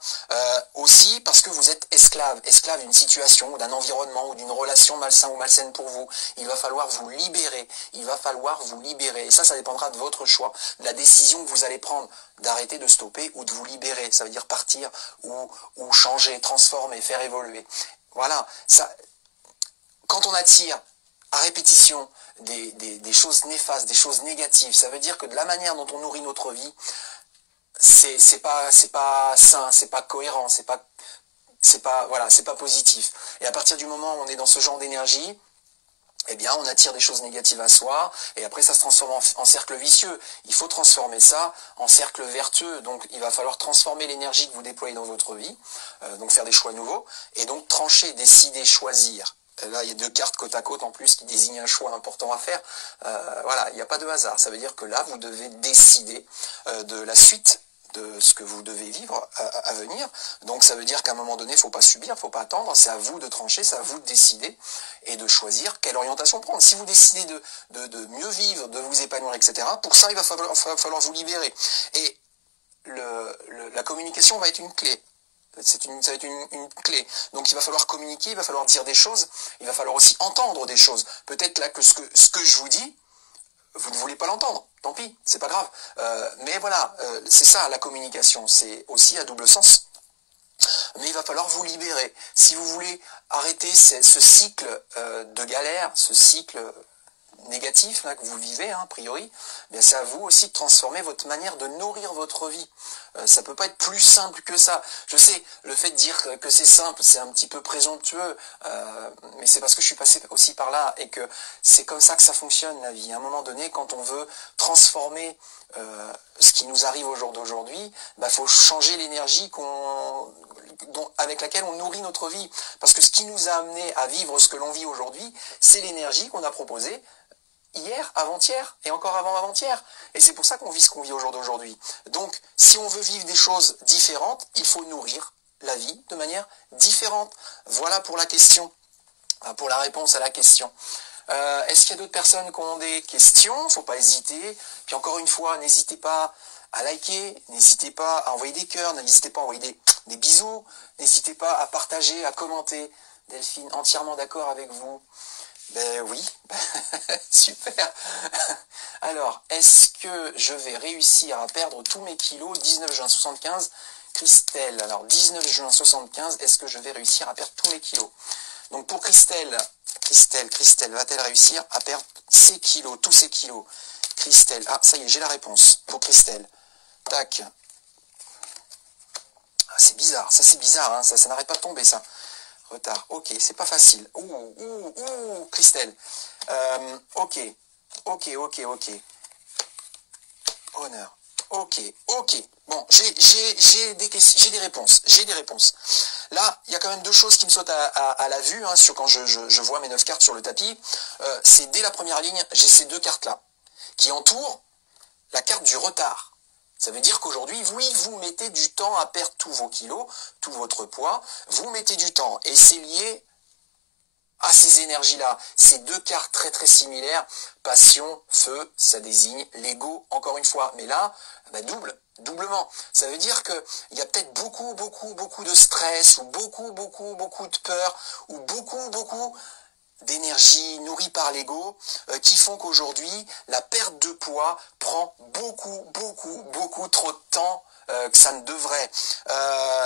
Aussi parce que vous êtes esclave d'une situation, ou d'un environnement, ou d'une relation malsaine ou malsaine pour vous. Il va falloir vous libérer. Et ça dépendra de votre choix, de la décision que vous allez prendre, d'arrêter, de stopper ou de vous libérer. Ça veut dire partir ou changer, transformer, faire évoluer. Voilà. Ça, quand on attire à répétition des choses néfastes, des choses négatives, ça veut dire que de la manière dont on nourrit notre vie, c'est pas sain, c'est pas cohérent, c'est pas positif. Et à partir du moment où on est dans ce genre d'énergie, eh bien, on attire des choses négatives à soi, et après ça se transforme en cercle vicieux. Il faut transformer ça en cercle vertueux. Donc il va falloir transformer l'énergie que vous déployez dans votre vie, donc faire des choix nouveaux, et donc trancher, décider, choisir. Là, il y a deux cartes côte à côte en plus qui désignent un choix important à faire. Voilà, il n'y a pas de hasard. Ça veut dire que là, vous devez décider de la suite de ce que vous devez vivre à venir. Donc ça veut dire qu'à un moment donné, il ne faut pas subir, il ne faut pas attendre, c'est à vous de trancher, c'est à vous de décider et de choisir quelle orientation prendre. Si vous décidez de mieux vivre, de vous épanouir, etc., pour ça, il va falloir vous libérer. Et la communication va être une clé. Ça va être une clé. Donc il va falloir communiquer, il va falloir dire des choses, il va falloir aussi entendre des choses. Peut-être là que ce que je vous dis, vous ne voulez pas l'entendre, tant pis, c'est pas grave. Mais voilà, c'est ça la communication, c'est aussi à double sens. Mais il va falloir vous libérer. Si vous voulez arrêter ce cycle de galère, ce cycle négatif là, que vous vivez, a priori, bien c'est à vous aussi de transformer votre manière de nourrir votre vie. Ça ne peut pas être plus simple que ça. Je sais, le fait de dire que c'est simple, c'est un petit peu présomptueux, mais c'est parce que je suis passé aussi par là et que c'est comme ça que ça fonctionne la vie. À un moment donné, quand on veut transformer ce qui nous arrive au jour d'aujourd'hui, faut changer l'énergie avec laquelle on nourrit notre vie. Parce que ce qui nous a amené à vivre ce que l'on vit aujourd'hui, c'est l'énergie qu'on a proposée hier, avant-hier et encore avant-avant-hier. Et c'est pour ça qu'on vit ce qu'on vit au jour d'aujourd'hui. Donc, si on veut vivre des choses différentes, il faut nourrir la vie de manière différente. Voilà pour la question, pour la réponse à la question. Est-ce qu'il y a d'autres personnes qui ont des questions? Il ne faut pas hésiter. Puis encore une fois, n'hésitez pas à liker, n'hésitez pas à envoyer des cœurs, n'hésitez pas à envoyer des bisous, n'hésitez pas à partager, à commenter. Delphine, entièrement d'accord avec vous. Ben oui, super. Alors, est-ce que je vais réussir à perdre tous mes kilos 19 juin 75, Christelle. Alors, 19 juin 75, est-ce que je vais réussir à perdre tous mes kilos? Donc pour Christelle, va-t-elle réussir à perdre ses kilos, tous ses kilos? Christelle, ah ça y est, j'ai la réponse pour Christelle. Tac. Ah, c'est bizarre, ça c'est bizarre, ça n'arrête pas de tomber ça. Retard, ok, c'est pas facile. Ouh, Christelle. Ok. Honneur. Ok. Bon, j'ai des réponses. Là, il y a quand même deux choses qui me sautent à la vue, quand je vois mes 9 cartes sur le tapis. C'est dès la première ligne, j'ai ces deux cartes-là, qui entourent la carte du retard. Ça veut dire qu'aujourd'hui, oui, vous mettez du temps à perdre tous vos kilos, tout votre poids, vous mettez du temps. Et c'est lié à ces énergies-là. Ces deux cartes très très similaires, passion, feu, ça désigne l'ego, encore une fois. Mais là, doublement. Ça veut dire qu'il y a peut-être beaucoup de stress, ou beaucoup de peur, ou beaucoup d'énergie nourrie par l'ego qui font qu'aujourd'hui, la perte de poids prend beaucoup trop de temps que ça ne devrait.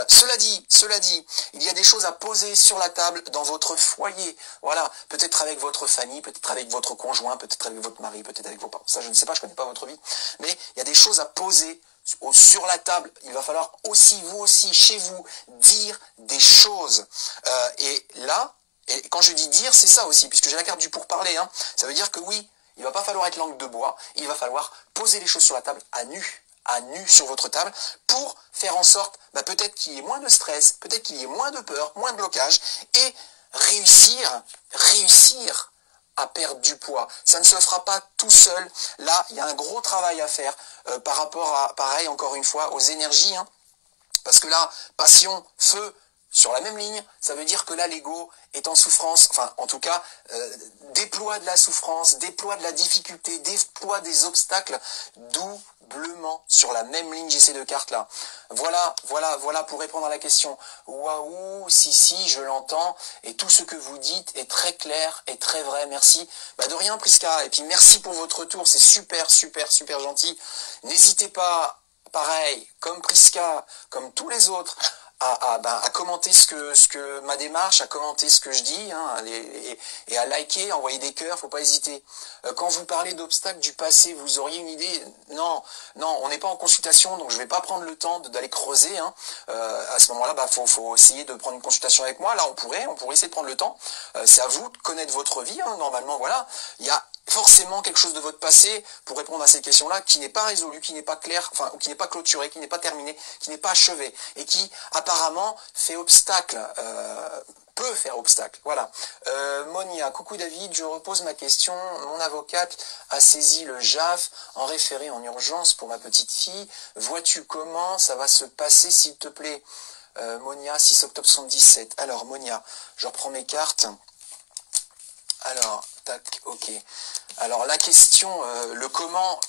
Cela dit, il y a des choses à poser sur la table dans votre foyer. Voilà, peut-être avec votre famille, peut-être avec votre conjoint, peut-être avec votre mari, peut-être avec vos parents. Ça, je ne sais pas, je ne connais pas votre vie. Mais il y a des choses à poser sur la table. Il va falloir aussi, vous aussi, chez vous, dire des choses. Et là, et quand je dis dire, c'est ça aussi, puisque j'ai la carte du pourparler. Hein, ça veut dire que oui, il ne va pas falloir être langue de bois, il va falloir poser les choses sur la table à nu sur votre table, pour faire en sorte, peut-être qu'il y ait moins de stress, peut-être qu'il y ait moins de peur, moins de blocage, et réussir à perdre du poids. Ça ne se fera pas tout seul. Là, il y a un gros travail à faire par rapport à, pareil, encore une fois, aux énergies. Hein, parce que là, passion, feu, sur la même ligne, ça veut dire que là, l'ego est en souffrance, enfin, en tout cas, déploie de la souffrance, déploie de la difficulté, déploie des obstacles doublement sur la même ligne, j'ai ces deux cartes-là. Voilà pour répondre à la question. Waouh, si, je l'entends, et tout ce que vous dites est très clair et très vrai, merci. De rien, Prisca, et puis merci pour votre retour, c'est super gentil. N'hésitez pas, pareil, comme Prisca, comme tous les autres, à commenter ce que ma démarche, à commenter ce que je dis, hein, et à liker, envoyer des cœurs, faut pas hésiter. Quand vous parlez d'obstacles du passé, vous auriez une idée? Non, on n'est pas en consultation, donc je vais pas prendre le temps d'aller creuser. Hein. À ce moment-là, faut essayer de prendre une consultation avec moi. Là, on pourrait essayer de prendre le temps. C'est à vous de connaître votre vie. Hein, normalement, voilà. Il y a forcément quelque chose de votre passé pour répondre à ces questions-là qui n'est pas résolu, qui n'est pas clair, enfin, ou qui n'est pas clôturé, qui n'est pas terminé, qui n'est pas achevé, et qui apparemment fait obstacle, peut faire obstacle. Voilà. Monia, coucou David, je repose ma question. Mon avocate a saisi le JAF en référé en urgence pour ma petite fille. Vois-tu comment ça va se passer, s'il te plaît? Monia, 6 octobre 77. Alors, Monia, je reprends mes cartes. Alors, tac, ok. Alors, la question, le comment,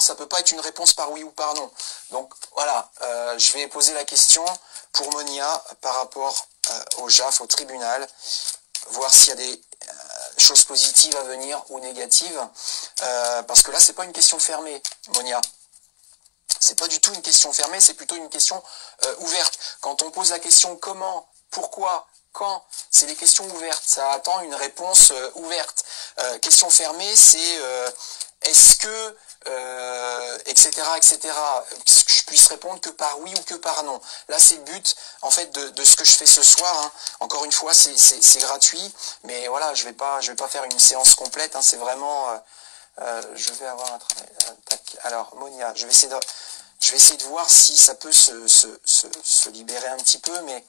ça peut pas être une réponse par oui ou par non. Donc, voilà, je vais poser la question pour Monia par rapport au JAF, au tribunal, voir s'il y a des choses positives à venir ou négatives, parce que là, c'est pas une question fermée, Monia. C'est pas du tout une question fermée, c'est plutôt une question ouverte. Quand on pose la question comment, pourquoi, quand, c'est des questions ouvertes, ça attend une réponse ouverte. Question fermée, c'est est-ce que, etc., que je puisse répondre que par oui ou que par non. Là, c'est le but, en fait, de ce que je fais ce soir. Hein. Encore une fois, c'est gratuit, mais voilà, je vais pas faire une séance complète. Hein. C'est vraiment, je vais avoir un travail. Alors, Monia, je vais essayer de voir si ça peut se libérer un petit peu, mais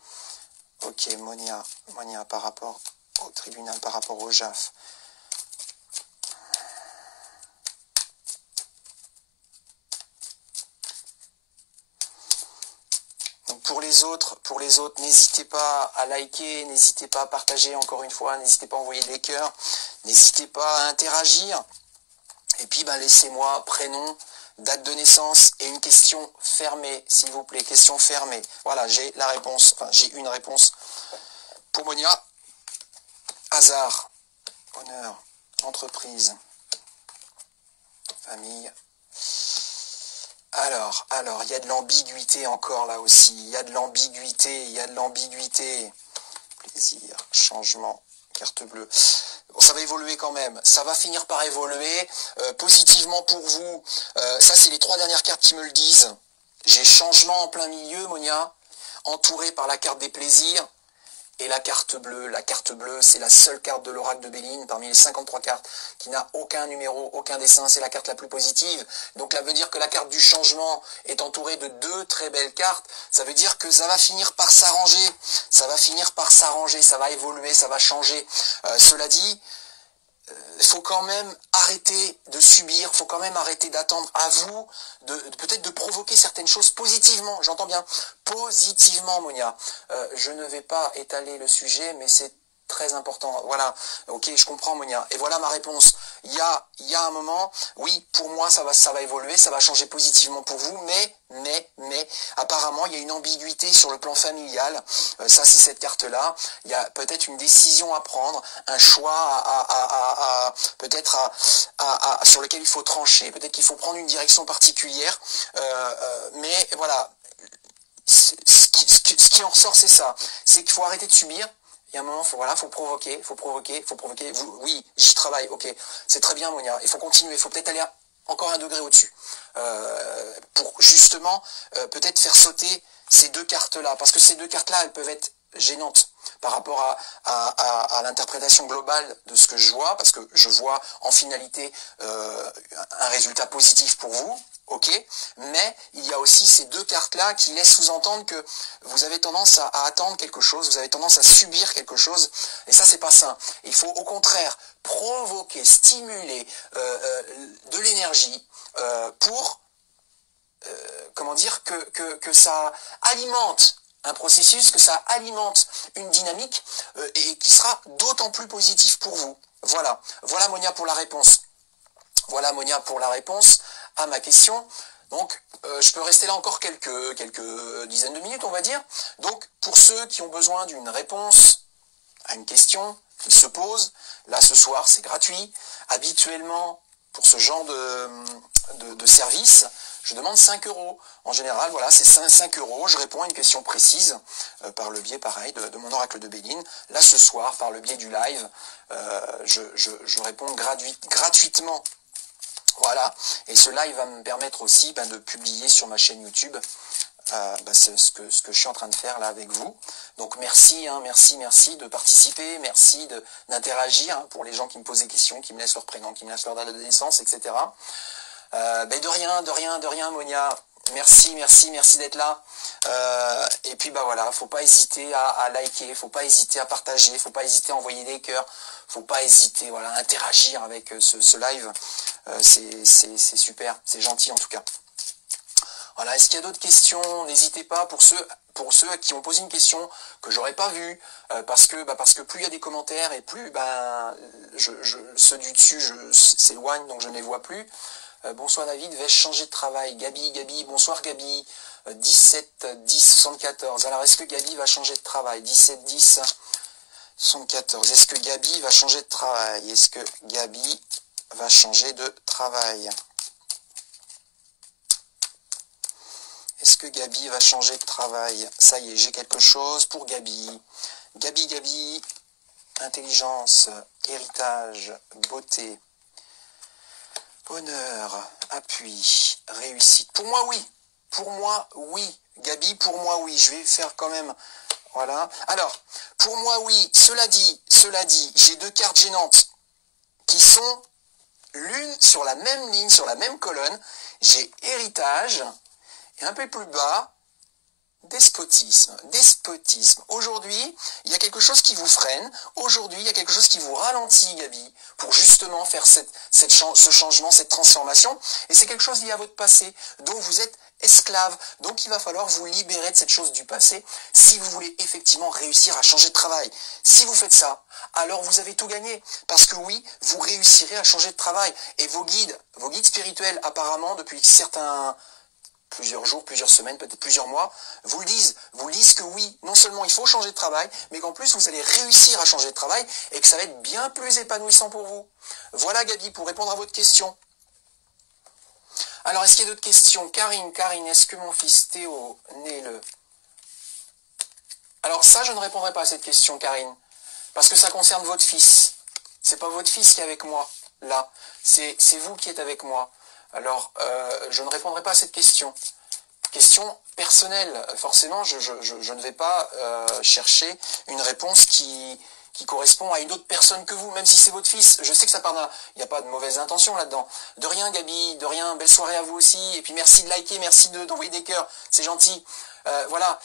ok, Monia, par rapport au tribunal, par rapport au JAF. Donc pour les autres, n'hésitez pas à liker, n'hésitez pas à partager, encore une fois, n'hésitez pas à envoyer des cœurs, n'hésitez pas à interagir. Et puis laissez-moi prénom, date de naissance et une question fermée, s'il vous plaît, question fermée. Voilà, j'ai la réponse, enfin j'ai une réponse pour Monia. Hasard, honneur, entreprise, famille. Alors, il y a de l'ambiguïté encore là aussi, il y a de l'ambiguïté. Plaisir, changement, carte bleue. Bon, ça va évoluer quand même, ça va finir par évoluer positivement pour vous. Ça, c'est les 3 dernières cartes qui me le disent. J'ai changement en plein milieu, Monia, entouré par la carte des plaisirs et la carte bleue. La carte bleue, c'est la seule carte de l'oracle de Béline parmi les 53 cartes qui n'a aucun numéro, aucun dessin. C'est la carte la plus positive. Donc, ça veut dire que la carte du changement est entourée de 2 très belles cartes. Ça veut dire que ça va finir par s'arranger. Ça va évoluer, ça va changer. Cela dit, il faut quand même arrêter de subir, il faut quand même arrêter d'attendre à vous, peut-être de provoquer certaines choses positivement, j'entends bien, positivement, Monia. Je ne vais pas étaler le sujet, mais c'est très important. Voilà, ok, je comprends, Monia. Et voilà ma réponse. Il y a un moment, oui, pour moi, ça va évoluer, ça va changer positivement pour vous, mais, apparemment, il y a une ambiguïté sur le plan familial. Ça, c'est cette carte-là. Il y a peut-être une décision à prendre, un choix peut-être sur lequel il faut trancher, peut-être qu'il faut prendre une direction particulière. Mais voilà, ce qui en ressort, c'est ça. C'est qu'il faut arrêter de subir. Il y a un moment, faut provoquer. Oui, j'y travaille, ok. C'est très bien, Monia. Il faut continuer. Il faut peut-être aller encore un degré au-dessus. Pour justement, peut-être faire sauter ces deux cartes-là. Parce que ces deux cartes-là, elles peuvent être gênantes par rapport à l'interprétation globale de ce que je vois, parce que je vois en finalité un résultat positif pour vous, ok, mais il y a aussi ces deux cartes-là qui laissent sous-entendre que vous avez tendance à attendre quelque chose, vous avez tendance à subir quelque chose, et ça c'est pas sain. Il faut au contraire provoquer, stimuler de l'énergie pour comment dire, que ça alimente un processus, que ça alimente une dynamique et qui sera d'autant plus positif pour vous. Voilà. Voilà Monia pour la réponse. Voilà Monia pour la réponse à ma question. Donc je peux rester là encore quelques dizaines de minutes on va dire. Donc pour ceux qui ont besoin d'une réponse à une question qu'ils se posent, là ce soir c'est gratuit. Habituellement pour ce genre de service, je demande 5 euros. En général, voilà, c'est 5 euros. Je réponds à une question précise par le biais, pareil, de mon oracle de Béline. Là, ce soir, par le biais du live, je réponds gratuitement. Voilà. Et ce live va me permettre aussi de publier sur ma chaîne YouTube ce que je suis en train de faire là avec vous. Donc merci, merci de participer, merci d'interagir pour les gens qui me posent des questions, qui me laissent leur prénom, qui me laissent leur date de naissance, etc. De rien, Monia. Merci d'être là. Et puis voilà, faut pas hésiter à liker, faut pas hésiter à partager, faut pas hésiter à envoyer des cœurs, faut pas hésiter, voilà, à interagir avec ce live. C'est super, c'est gentil en tout cas. Voilà, est-ce qu'il y a d'autres questions? N'hésitez pas pour ceux qui ont posé une question que j'aurais pas vue, parce que plus il y a des commentaires et plus ceux du dessus s'éloignent, donc je ne les vois plus. Bonsoir David, vais-je changer de travail? Gabi, bonsoir Gabi. 17 10 74. Alors est-ce que Gabi va changer de travail? 17 10 74. Est-ce que Gabi va changer de travail? Est-ce que Gabi va changer de travail? Est-ce que Gabi va changer de travail? Ça y est, j'ai quelque chose pour Gabi. Gabi, intelligence, héritage, beauté, honneur, appui, réussite. Pour moi, oui. Gabi, pour moi, oui. Je vais faire quand même... Voilà. Alors, pour moi, oui. Cela dit, j'ai deux cartes gênantes qui sont l'une sur la même ligne, sur la même colonne. J'ai héritage et un peu plus bas, despotisme. Aujourd'hui, il y a quelque chose qui vous freine. Aujourd'hui, il y a quelque chose qui vous ralentit, Gabi, pour justement faire ce changement, cette transformation. Et c'est quelque chose lié à votre passé, dont vous êtes esclave. Donc, il va falloir vous libérer de cette chose du passé si vous voulez effectivement réussir à changer de travail. Si vous faites ça, alors vous avez tout gagné. Parce que oui, vous réussirez à changer de travail. Et vos guides spirituels, apparemment, depuis plusieurs jours, plusieurs semaines, peut-être plusieurs mois, vous disent que oui, non seulement il faut changer de travail, mais qu'en plus vous allez réussir à changer de travail et que ça va être bien plus épanouissant pour vous. Voilà Gabi, pour répondre à votre question. Alors, est-ce qu'il y a d'autres questions? Karine, est-ce que mon fils Théo né le... Alors ça, je ne répondrai pas à cette question, Karine, parce que ça concerne votre fils. C'est pas votre fils qui est avec moi, là. C'est vous qui êtes avec moi. Alors, je ne répondrai pas à cette question. Question personnelle. Forcément, je ne vais pas chercher une réponse qui correspond à une autre personne que vous, même si c'est votre fils. Je sais que ça part d'un... Il n'y a pas de mauvaise intention là-dedans. De rien, Gabi, de rien. Belle soirée à vous aussi. Et puis merci de liker, merci d'envoyer des cœurs. C'est gentil. Voilà.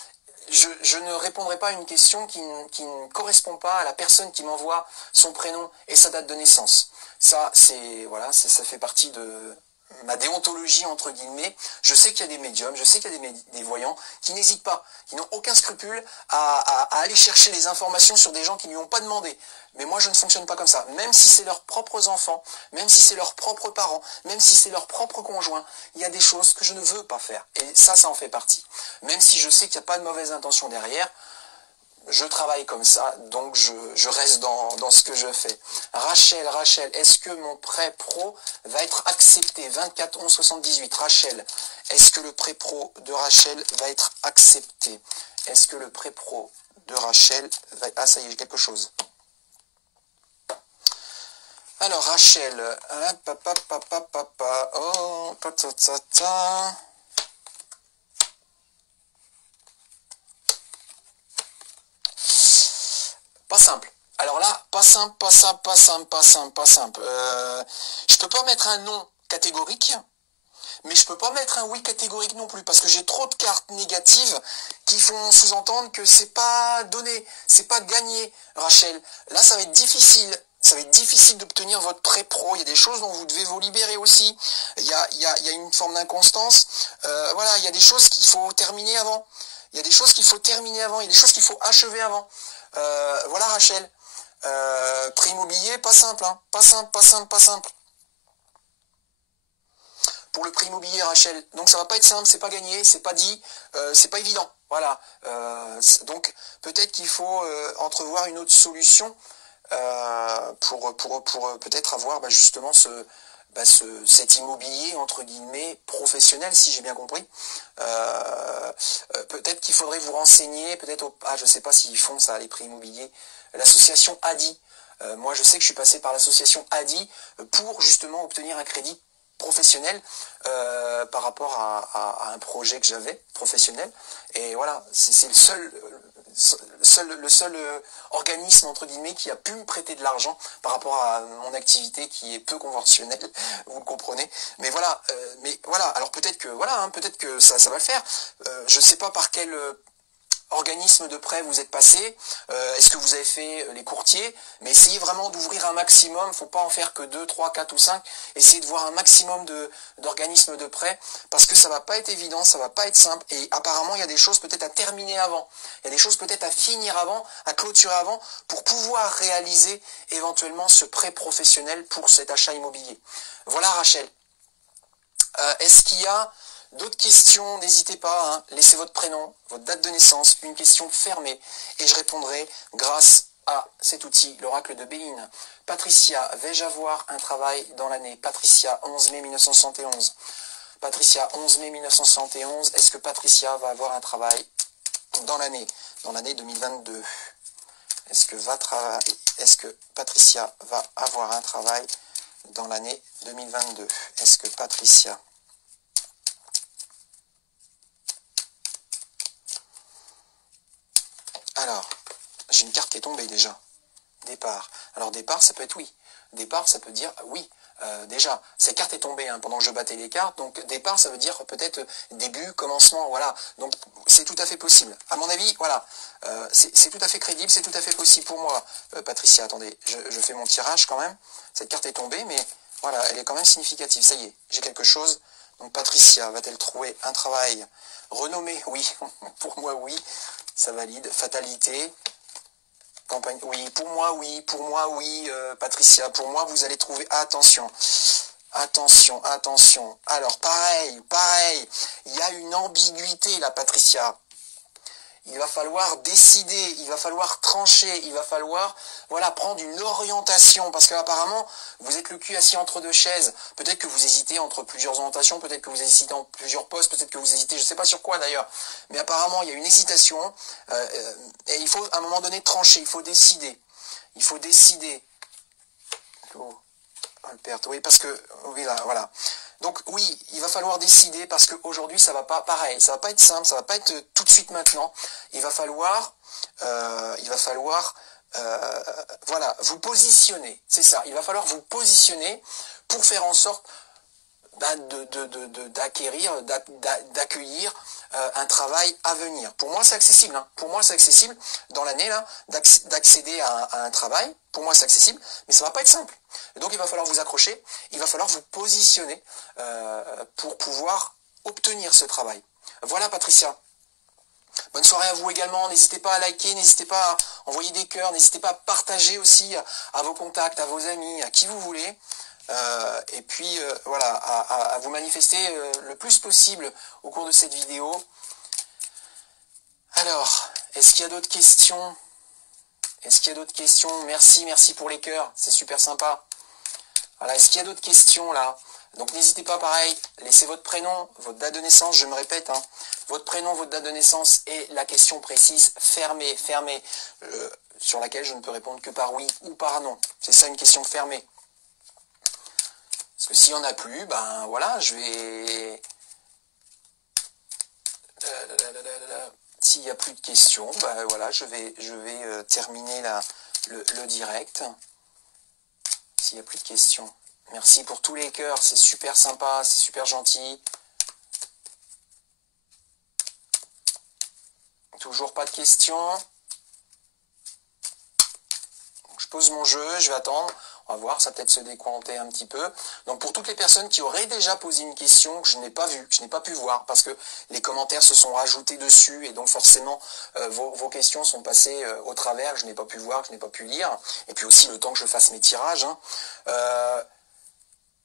Je ne répondrai pas à une question qui ne correspond pas à la personne qui m'envoie son prénom et sa date de naissance. Ça, ça fait partie de ma déontologie entre guillemets. Je sais qu'il y a des médiums, je sais qu'il y a des voyants qui n'hésitent pas, qui n'ont aucun scrupule à aller chercher les informations sur des gens qui ne lui ont pas demandé. Mais moi je ne fonctionne pas comme ça. Même si c'est leurs propres enfants, même si c'est leurs propres parents, même si c'est leurs propres conjoints, il y a des choses que je ne veux pas faire. Et ça en fait partie. Même si je sais qu'il n'y a pas de mauvaise intention derrière, je travaille comme ça, donc je reste dans ce que je fais. Rachel, est-ce que mon prêt pro va être accepté? 24 11 78. Rachel, est-ce que le prêt pro de Rachel va être accepté? est-ce que le pré-pro de Rachel va... Ah, ça y est, j'ai quelque chose. Alors, Rachel, oh, pas simple. Alors là, pas simple, pas simple, pas simple, pas simple, pas simple. Je peux pas mettre un non catégorique, mais je peux pas mettre un oui catégorique non plus, parce que j'ai trop de cartes négatives qui font sous-entendre que c'est pas donné, c'est pas gagné, Rachel. Là, ça va être difficile. Ça va être difficile d'obtenir votre pré-pro. Il y a des choses dont vous devez vous libérer aussi. Il y a une forme d'inconstance. Voilà, il y a des choses qu'il faut terminer avant. Il y a des choses qu'il faut terminer avant. Il y a des choses qu'il faut achever avant. Voilà, Rachel. Prix immobilier, pas simple, hein. Pas simple, pas simple, pas simple. Pour le prix immobilier, Rachel. Donc ça va pas être simple, c'est pas gagné, c'est pas dit, c'est pas évident. Voilà. Donc peut-être qu'il faut entrevoir une autre solution pour peut-être avoir justement cet immobilier entre guillemets professionnel, si j'ai bien compris. Peut-être qu'il faudrait vous renseigner, peut-être je sais pas s'ils font ça, les prix immobiliers, l'association ADI. Moi je sais que je suis passé par l'association ADI pour justement obtenir un crédit professionnel par rapport à un projet que j'avais professionnel, et voilà, c'est le seul organisme entre guillemets qui a pu me prêter de l'argent par rapport à mon activité qui est peu conventionnelle, vous le comprenez. Mais voilà, alors peut-être que voilà, hein, peut-être que ça va le faire. Je ne sais pas par quel organisme de prêt vous êtes passé, est-ce que vous avez fait les courtiers, mais essayez vraiment d'ouvrir un maximum, il ne faut pas en faire que 2, 3, 4 ou 5, essayez de voir un maximum d'organismes de prêt, parce que ça ne va pas être évident, ça ne va pas être simple, et apparemment il y a des choses peut-être à terminer avant, il y a des choses peut-être à finir avant, à clôturer avant, pour pouvoir réaliser éventuellement ce prêt professionnel pour cet achat immobilier. Voilà, Rachel. Est-ce qu'il y a d'autres questions? N'hésitez pas, hein, laissez votre prénom, votre date de naissance, une question fermée, et je répondrai grâce à cet outil, l'oracle de Béine. Patricia, vais-je avoir un travail dans l'année? Patricia, 11 mai 1971. Patricia, 11 mai 1971, est-ce que Patricia va avoir un travail dans l'année 2022? Est-ce que Patricia va avoir un travail dans l'année 2022? Est-ce que Patricia... Alors, j'ai une carte qui est tombée déjà. Départ. Alors départ, ça peut être oui. Départ, ça peut dire oui. Déjà, cette carte est tombée hein, pendant que je battais les cartes. Donc départ, ça veut dire peut-être début, commencement, voilà. Donc c'est tout à fait possible. À mon avis, voilà. C'est tout à fait crédible, c'est tout à fait possible pour moi. Patricia, attendez, je fais mon tirage quand même. Cette carte est tombée, mais voilà, elle est quand même significative. Ça y est, j'ai quelque chose. Donc Patricia, va-t-elle trouver un travail renommé? Oui, pour moi, oui. Ça valide. Fatalité. Campagne. Oui, pour moi, oui, Patricia. Pour moi, vous allez trouver. Attention. Attention, attention. Alors, pareil. Il y a une ambiguïté là, Patricia. Il va falloir décider, il va falloir trancher, il va falloir prendre une orientation, parce qu'apparemment, vous êtes le cul assis entre deux chaises. Peut-être que vous hésitez entre plusieurs orientations, peut-être que vous hésitez entre plusieurs postes, peut-être que vous hésitez, je ne sais pas sur quoi d'ailleurs. Mais apparemment, il y a une hésitation, et il faut à un moment donné trancher, il faut décider. Il faut décider. Oh, Alberto, oui, parce que, oui, là, voilà. Donc oui, il va falloir décider parce qu'aujourd'hui ça va pas pareil, ça va pas être simple, ça va pas être tout de suite maintenant. Il va falloir vous positionner, c'est ça. Il va falloir vous positionner pour faire en sorte d'accueillir un travail à venir. Pour moi, c'est accessible. Hein. Pour moi, c'est accessible dans l'année là d'accéder à un travail. Pour moi, c'est accessible, mais ça va pas être simple. Et donc, il va falloir vous accrocher. Il va falloir vous positionner pour pouvoir obtenir ce travail. Voilà, Patricia. Bonne soirée à vous également. N'hésitez pas à liker, n'hésitez pas à envoyer des cœurs, n'hésitez pas à partager aussi à vos contacts, à vos amis, à qui vous voulez. Et puis à vous manifester le plus possible au cours de cette vidéo. Alors, est-ce qu'il y a d'autres questions? Merci pour les cœurs, c'est super sympa. Voilà, est-ce qu'il y a d'autres questions là? Donc n'hésitez pas, pareil, laissez votre prénom, votre date de naissance, je me répète, hein, votre prénom, votre date de naissance et la question précise, fermée, sur laquelle je ne peux répondre que par oui ou par non. C'est ça une question fermée. Parce que s'il n'y en a plus, ben voilà, je vais... S'il n'y a plus de questions, ben voilà, je vais terminer le direct. S'il n'y a plus de questions. Merci pour tous les cœurs, c'est super sympa, c'est super gentil. Toujours pas de questions. Donc, je pose mon jeu, je vais attendre. On va voir, ça va peut-être se décompter un petit peu. Donc pour toutes les personnes qui auraient déjà posé une question que je n'ai pas vue, que je n'ai pas pu voir, parce que les commentaires se sont rajoutés dessus, et donc forcément vos questions sont passées au travers, que je n'ai pas pu voir, que je n'ai pas pu lire. Et puis aussi le temps que je fasse mes tirages. Hein.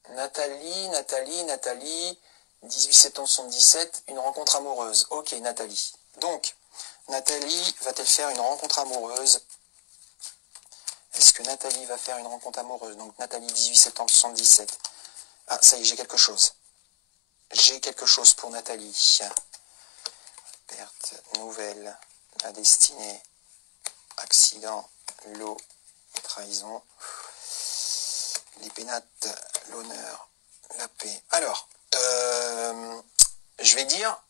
Nathalie, 18 septembre 77, une rencontre amoureuse. Ok, Nathalie. Donc, Nathalie va-t-elle faire une rencontre amoureuse? Est-ce que Nathalie va faire une rencontre amoureuse? Donc, Nathalie, 18 septembre 77. Ah, ça y est, j'ai quelque chose. J'ai quelque chose pour Nathalie. Perte, nouvelle, la destinée, accident, lot, trahison. Les pénates, l'honneur, la paix. Alors, je vais dire,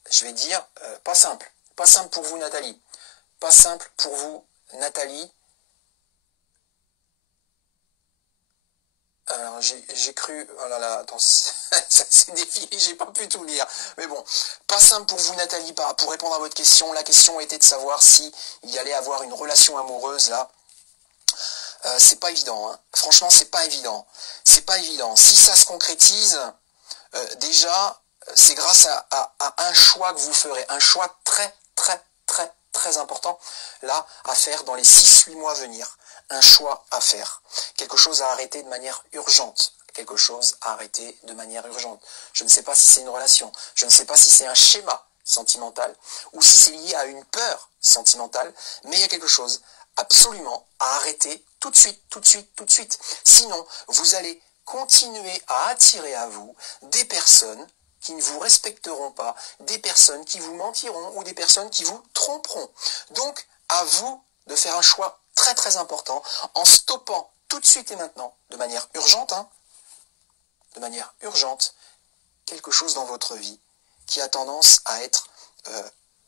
pas simple. Pas simple pour vous, Nathalie. Pas simple pour vous, Nathalie. Alors, j'ai cru... Oh là là, attends, ça s'est défilé, j'ai pas pu tout lire. Mais bon, pas simple pour vous, Nathalie, pour répondre à votre question. La question était de savoir si il y allait avoir une relation amoureuse, là. C'est pas évident, hein. Franchement, c'est pas évident. C'est pas évident. Si ça se concrétise, déjà, c'est grâce à un choix que vous ferez. Un choix très important, là, à faire dans les 6-8 mois à venir. Un choix à faire. Quelque chose à arrêter de manière urgente. Quelque chose à arrêter de manière urgente. Je ne sais pas si c'est une relation. Je ne sais pas si c'est un schéma sentimental ou si c'est lié à une peur sentimentale. Mais il y a quelque chose absolument à arrêter tout de suite. Sinon, vous allez continuer à attirer à vous des personnes qui ne vous respecteront pas, des personnes qui vous mentiront ou des personnes qui vous tromperont. Donc, à vous de faire un choix très important en stoppant tout de suite et maintenant, de manière urgente, hein, de manière urgente, quelque chose dans votre vie qui a tendance à être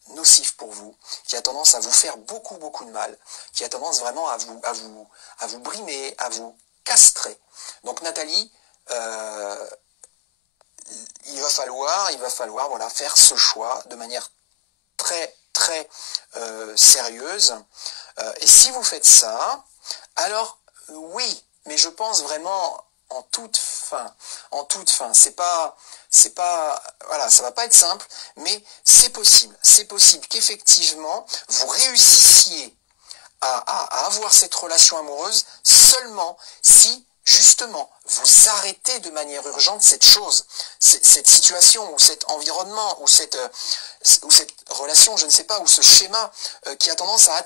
nocif pour vous, qui a tendance à vous faire beaucoup de mal, qui a tendance vraiment à vous brimer, à vous castrer. Donc Nathalie, il va falloir voilà, faire ce choix de manière très sérieuse. Et si vous faites ça, alors oui, mais je pense vraiment en toute fin. Voilà, ça va pas être simple, mais c'est possible. C'est possible qu'effectivement, vous réussissiez à avoir cette relation amoureuse seulement si, justement, vous arrêtez de manière urgente cette chose, cette situation, ou cet environnement, ou cette relation, je ne sais pas, ou ce schéma qui a tendance à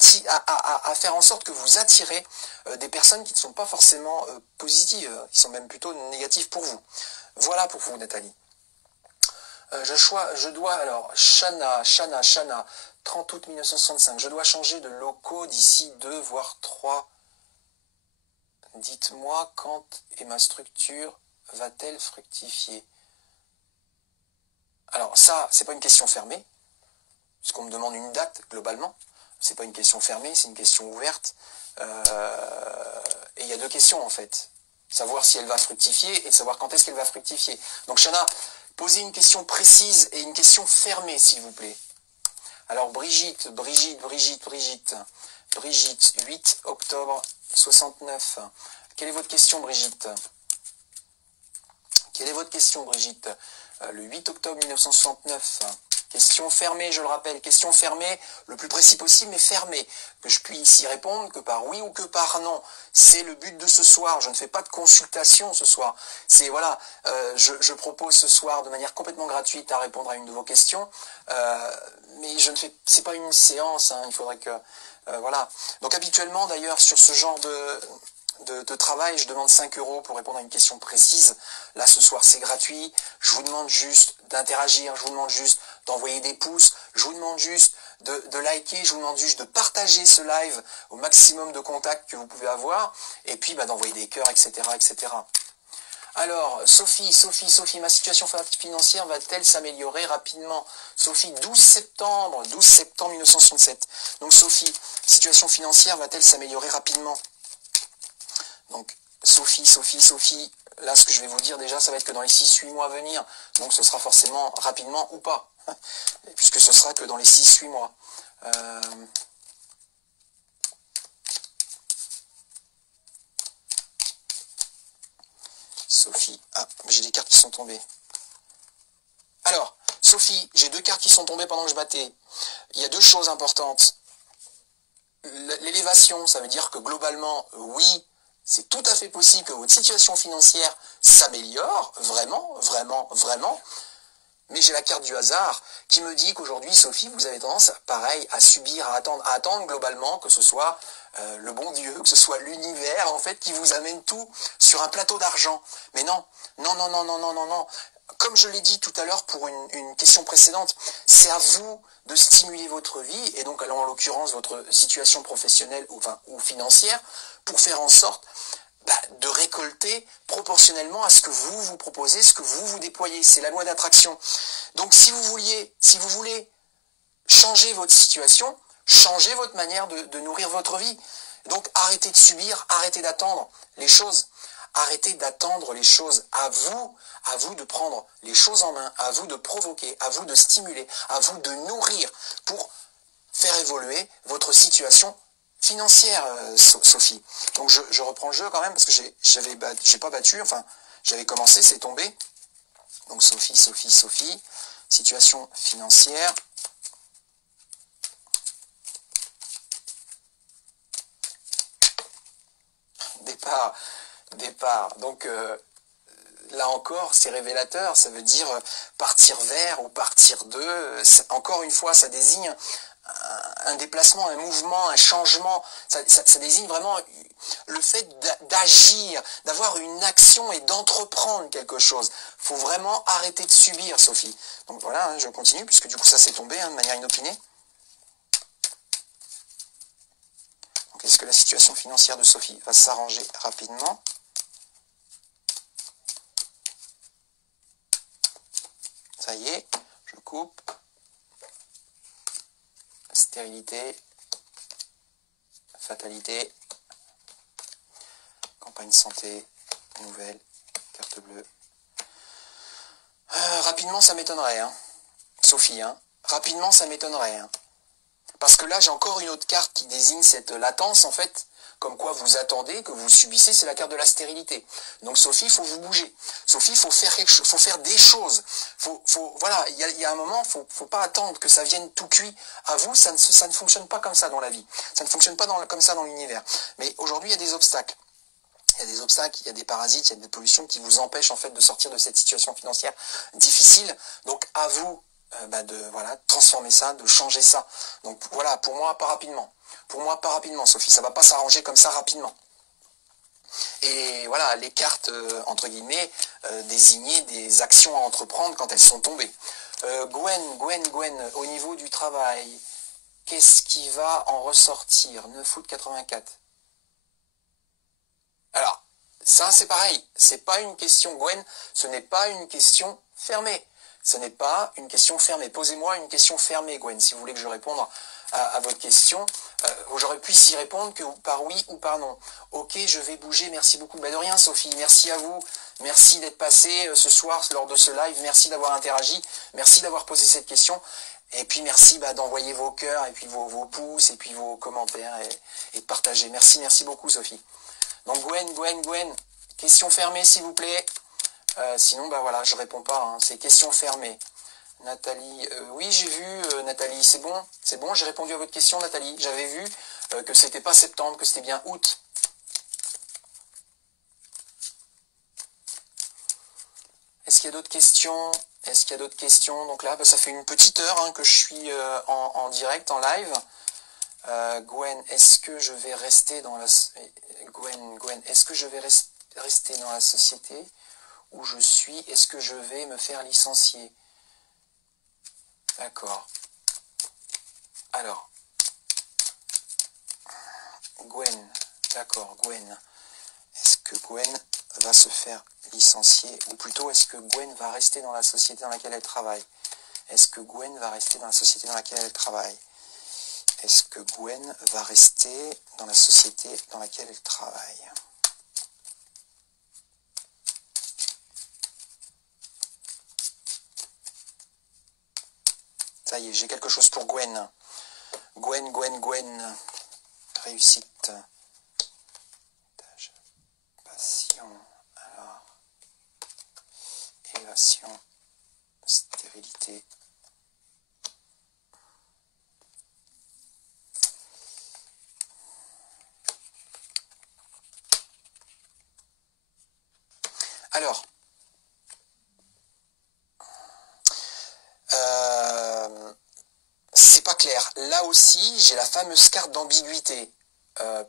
faire en sorte que vous attirez des personnes qui ne sont pas forcément positives, qui sont même plutôt négatives pour vous. Voilà pour vous, Nathalie. Je dois, alors, Shana, 30 août 1965, je dois changer de locaux d'ici 2 voire 3. Dites-moi quand et ma structure va-t-elle fructifier? Alors ça, c'est pas une question fermée, puisqu'on me demande une date globalement. C'est pas une question fermée, c'est une question ouverte. Et il y a 2 questions en fait. Savoir si elle va fructifier et de savoir quand est-ce qu'elle va fructifier. Donc Shana, posez une question précise et une question fermée s'il vous plaît. Alors Brigitte, 8 octobre 69. Quelle est votre question, Brigitte? Quelle est votre question, Brigitte? Le 8 octobre 1969. Question fermée, je le rappelle. Question fermée, le plus précis possible, mais fermée. Que je puisse y répondre que par oui ou que par non. C'est le but de ce soir. Je ne fais pas de consultation ce soir. C'est, voilà, je propose ce soir de manière complètement gratuite à répondre à une de vos questions. Mais je ne fais, c'est pas une séance, hein, il faudrait que... voilà. Donc habituellement, d'ailleurs, sur ce genre de travail, je demande 5 € pour répondre à une question précise. Là, ce soir, c'est gratuit. Je vous demande juste d'interagir, je vous demande juste d'envoyer des pouces, je vous demande juste de liker, je vous demande juste de partager ce live au maximum de contacts que vous pouvez avoir, et puis d'envoyer des cœurs, etc., etc. Alors, Sophie, ma situation financière va-t-elle s'améliorer rapidement? Sophie, 12 septembre 1967. Donc Sophie, situation financière va-t-elle s'améliorer rapidement? Donc, Sophie, là ce que je vais vous dire déjà, ça va être que dans les 6-8 mois à venir, donc ce sera forcément rapidement ou pas, puisque ce sera que dans les 6-8 mois. Sophie, j'ai des cartes qui sont tombées. Alors, Sophie, j'ai 2 cartes qui sont tombées pendant que je battais. Il y a 2 choses importantes. L'élévation, ça veut dire que globalement, oui, c'est tout à fait possible que votre situation financière s'améliore, vraiment. Mais j'ai la carte du hasard qui me dit qu'aujourd'hui, Sophie, vous avez tendance, pareil, à subir, à attendre globalement que ce soit le bon Dieu, que ce soit l'univers, en fait, qui vous amène tout sur un plateau d'argent. Mais non. Comme je l'ai dit tout à l'heure pour une question précédente, c'est à vous de stimuler votre vie, et donc en l'occurrence votre situation professionnelle ou financière, pour faire en sorte de récolter proportionnellement à ce que vous proposez, ce que vous déployez. C'est la loi d'attraction. Donc si vous voulez changer votre situation, changer votre manière de nourrir votre vie. Donc arrêtez de subir, arrêtez d'attendre les choses. Arrêtez d'attendre les choses. À vous de prendre les choses en main, à vous de provoquer, à vous de stimuler, à vous de nourrir pour faire évoluer votre situation financière, Sophie. Donc je reprends le jeu quand même parce que j'ai pas battu, enfin j'avais commencé, c'est tombé. Donc Sophie, situation financière. Départ. Donc là encore, c'est révélateur, ça veut dire partir vers ou partir de. Encore une fois, ça désigne un déplacement, un mouvement, un changement. Ça désigne vraiment le fait d'agir, d'avoir une action et d'entreprendre quelque chose. Il faut vraiment arrêter de subir, Sophie. Donc voilà, je continue, puisque du coup ça s'est tombé de manière inopinée. Donc est-ce que la situation financière de Sophie va s'arranger rapidement? Ça y est, je coupe. Stérilité, fatalité, campagne santé, nouvelle, carte bleue. Rapidement, ça m'étonnerait, Sophie, rapidement, ça m'étonnerait. Parce que là, j'ai encore une autre carte qui désigne cette latence, en fait, comme quoi vous attendez, que vous subissez, c'est la carte de la stérilité. Donc Sophie, il faut vous bouger. Sophie, il faut faire des choses. Voilà, il y a un moment, faut pas attendre que ça vienne tout cuit à vous, ça ne fonctionne pas comme ça dans la vie. Ça ne fonctionne pas comme ça dans l'univers. Mais aujourd'hui, il y a des obstacles. Il y a des parasites, il y a des pollutions qui vous empêchent en fait de sortir de cette situation financière difficile. Donc à vous de transformer ça, de changer ça. Donc voilà, pour moi, pas rapidement. Sophie, ça va pas s'arranger comme ça rapidement. Et voilà, les cartes, entre guillemets, désignaient des actions à entreprendre quand elles sont tombées. Gwen, au niveau du travail, qu'est-ce qui va en ressortir? 9 août 84. Alors, ça c'est pareil, c'est pas une question, Gwen, ce n'est pas une question fermée. Ce n'est pas une question fermée. Posez-moi une question fermée, Gwen, si vous voulez que je réponde à votre question. J'aurais pu y répondre que par oui ou par non. Ok, je vais bouger, merci beaucoup. De rien, Sophie, merci à vous. Merci d'être passé ce soir lors de ce live. Merci d'avoir interagi. Merci d'avoir posé cette question. Et puis merci d'envoyer vos cœurs, et puis vos pouces, et puis vos commentaires, et de partager. Merci beaucoup, Sophie. Donc Gwen, question fermée, s'il vous plaît. Sinon, voilà, je réponds pas. C'est question fermée. Nathalie, oui, j'ai vu, Nathalie, c'est bon, j'ai répondu à votre question, Nathalie. J'avais vu que c'était pas septembre, que c'était bien août. Est-ce qu'il y a d'autres questions? Donc là, ça fait une petite heure que je suis en direct, en live. Gwen, est-ce que je vais rester dans la... Gwen, est-ce que je vais rester dans la société où je suis? Est-ce que je vais me faire licencier? D'accord. Alors, Gwen, d'accord, Gwen. Est-ce que Gwen va se faire licencier? Ou plutôt, est-ce que Gwen va rester dans la société dans laquelle elle travaille? Est-ce que Gwen va rester dans la société dans laquelle elle travaille? Est-ce que Gwen va rester dans la société dans laquelle elle travaille? Ça y est, j'ai quelque chose pour Gwen. Gwen. Réussite. Passion. Alors. Élévation. Stérilité. Alors. C'est pas clair. Là aussi, j'ai la fameuse carte d'ambiguïté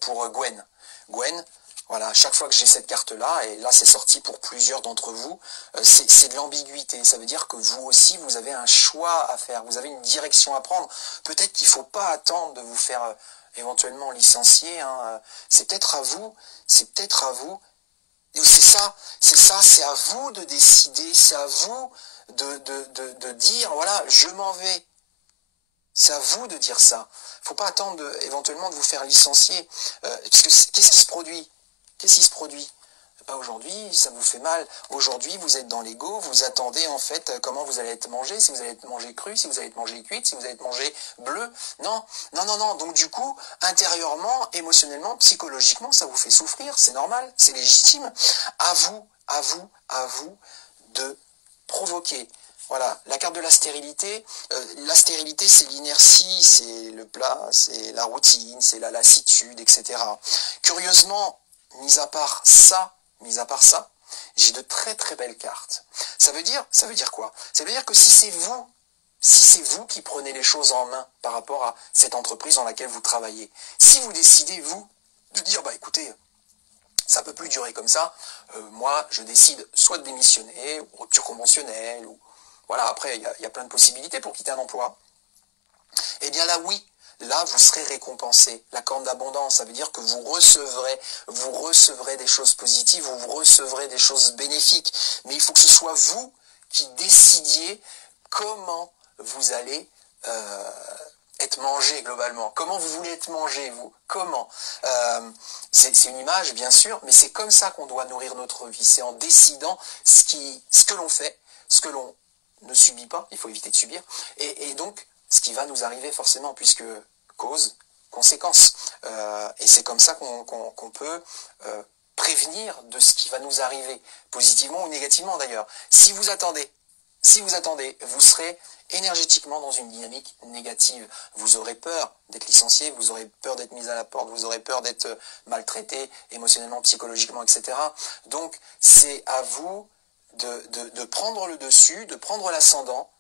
pour Gwen. Gwen, voilà, chaque fois que j'ai cette carte-là, et là c'est sorti pour plusieurs d'entre vous, c'est de l'ambiguïté. Ça veut dire que vous aussi, vous avez un choix à faire, vous avez une direction à prendre. Peut-être qu'il ne faut pas attendre de vous faire éventuellement licencier. Hein. C'est peut-être à vous, c'est à vous de décider, c'est à vous de dire, voilà, je m'en vais. C'est à vous de dire ça. Il ne faut pas attendre éventuellement de vous faire licencier. Parce que qu'est-ce qui se produit? Aujourd'hui, ça vous fait mal. Aujourd'hui, vous êtes dans l'ego, vous attendez en fait comment vous allez être mangé, si vous allez être mangé cru, si vous allez être mangé cuite, si vous allez être mangé bleu. Non. Donc du coup, intérieurement, émotionnellement, psychologiquement, ça vous fait souffrir, c'est normal, c'est légitime. À vous de provoquer. Voilà, la carte de la stérilité c'est l'inertie, c'est le plat, c'est la routine, c'est la lassitude, etc. Curieusement, mis à part ça, j'ai de très très belles cartes. Ça veut dire quoi? Ça veut dire que si c'est vous qui prenez les choses en main par rapport à cette entreprise dans laquelle vous travaillez, si vous décidez, vous, de dire, bah écoutez, ça ne peut plus durer comme ça, moi je décide soit de démissionner, ou rupture conventionnelle, ou voilà, après il y a plein de possibilités pour quitter un emploi. Eh bien là oui, là vous serez récompensé. La corne d'abondance, ça veut dire que vous recevrez des choses positives, vous recevrez des choses bénéfiques. Mais il faut que ce soit vous qui décidiez comment vous allez être mangé globalement. Comment vous voulez être mangé, vous? Comment? C'est une image, bien sûr, mais c'est comme ça qu'on doit nourrir notre vie. C'est en décidant ce que l'on fait, ce que l'on ne subit pas, il faut éviter de subir, et donc ce qui va nous arriver forcément, puisque cause, conséquence. Et c'est comme ça qu'on peut prévenir de ce qui va nous arriver, positivement ou négativement d'ailleurs. Si vous attendez, vous serez énergétiquement dans une dynamique négative. Vous aurez peur d'être licencié, vous aurez peur d'être mis à la porte, vous aurez peur d'être maltraité émotionnellement, psychologiquement, etc. Donc c'est à vous de prendre le dessus, de prendre l'ascendant,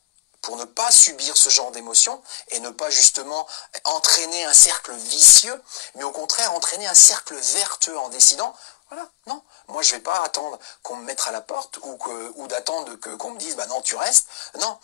pour ne pas subir ce genre d'émotions et ne pas justement entraîner un cercle vicieux, mais au contraire entraîner un cercle vertueux en décidant, voilà, non, moi je ne vais pas attendre qu'on me mette à la porte ou d'attendre qu'on me dise, bah non, tu restes. Non,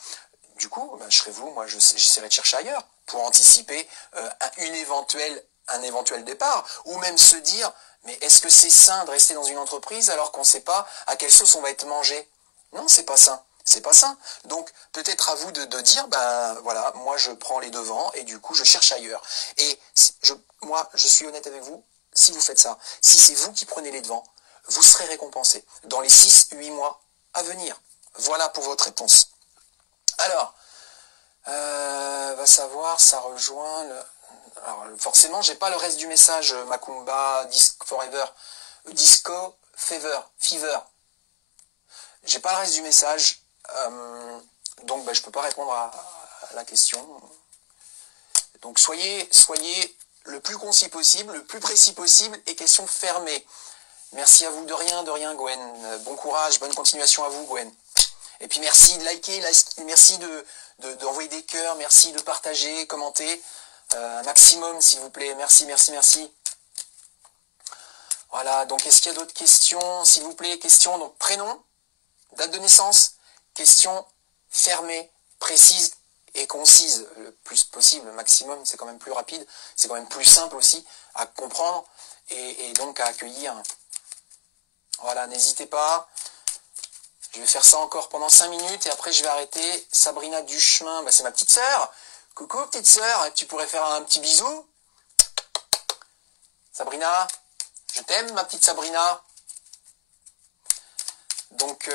du coup, bah, je serai vous, moi j'essaierai de chercher ailleurs pour anticiper un éventuel départ, ou même se dire, mais est-ce que c'est sain de rester dans une entreprise alors qu'on ne sait pas à quelle sauce on va être mangé? Non, c'est pas sain. C'est pas ça. Donc peut-être à vous de dire, ben voilà, moi je prends les devants et du coup je cherche ailleurs. Et moi je suis honnête avec vous, si vous faites ça, si c'est vous qui prenez les devants, vous serez récompensé dans les 6-8 mois à venir. Voilà pour votre réponse. Alors, va savoir, ça rejoint le... Alors forcément, j'ai pas le reste du message, Macumba, Disco Fever. J'ai pas le reste du message. Donc je ne peux pas répondre à la question. Donc soyez le plus concis possible, le plus précis possible et question fermée. Merci à vous, de rien Gwen. Bon courage, bonne continuation à vous Gwen. Et puis merci de liker, merci d'envoyer des cœurs, merci de partager, commenter. Un maximum s'il vous plaît, merci. Voilà, donc est-ce qu'il y a d'autres questions, s'il vous plaît? Questions, donc prénom, date de naissance, question fermée, précise et concise, le plus possible, le maximum, c'est quand même plus rapide, c'est quand même plus simple aussi à comprendre et donc à accueillir. Voilà, n'hésitez pas. Je vais faire ça encore pendant 5 minutes et après je vais arrêter. Sabrina Duchemin, bah c'est ma petite sœur. Coucou petite sœur, tu pourrais faire un petit bisou? Sabrina, je t'aime ma petite Sabrina. Donc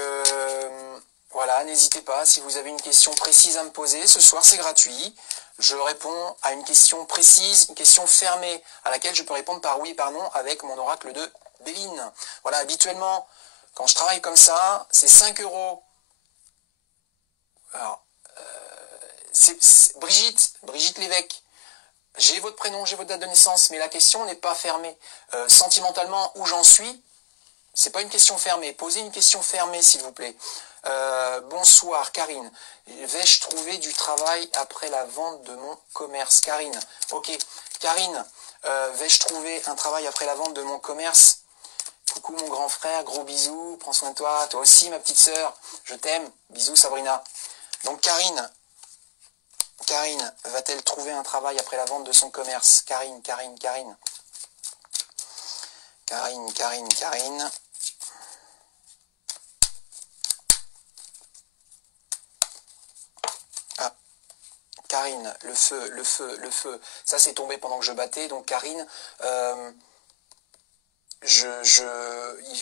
voilà, n'hésitez pas, si vous avez une question précise à me poser, ce soir c'est gratuit. Je réponds à une question précise, une question fermée, à laquelle je peux répondre par oui et par non avec mon oracle de Béline. Voilà, habituellement, quand je travaille comme ça, c'est 5 euros. Alors, c'est Brigitte Lévesque. J'ai votre prénom, j'ai votre date de naissance, mais la question n'est pas fermée. Sentimentalement, où j'en suis, c'est pas une question fermée. Posez une question fermée, s'il vous plaît. Bonsoir, Karine. Vais-je trouver du travail après la vente de mon commerce? Karine, ok. Karine, vais-je trouver un travail après la vente de mon commerce? Coucou mon grand frère, gros bisous, prends soin de toi. Toi aussi, ma petite sœur, je t'aime. Bisous, Sabrina. Donc, Karine, va-t-elle trouver un travail après la vente de son commerce? Karine. Ah, Karine, le feu. Ça, c'est tombé pendant que je battais. Donc, Karine,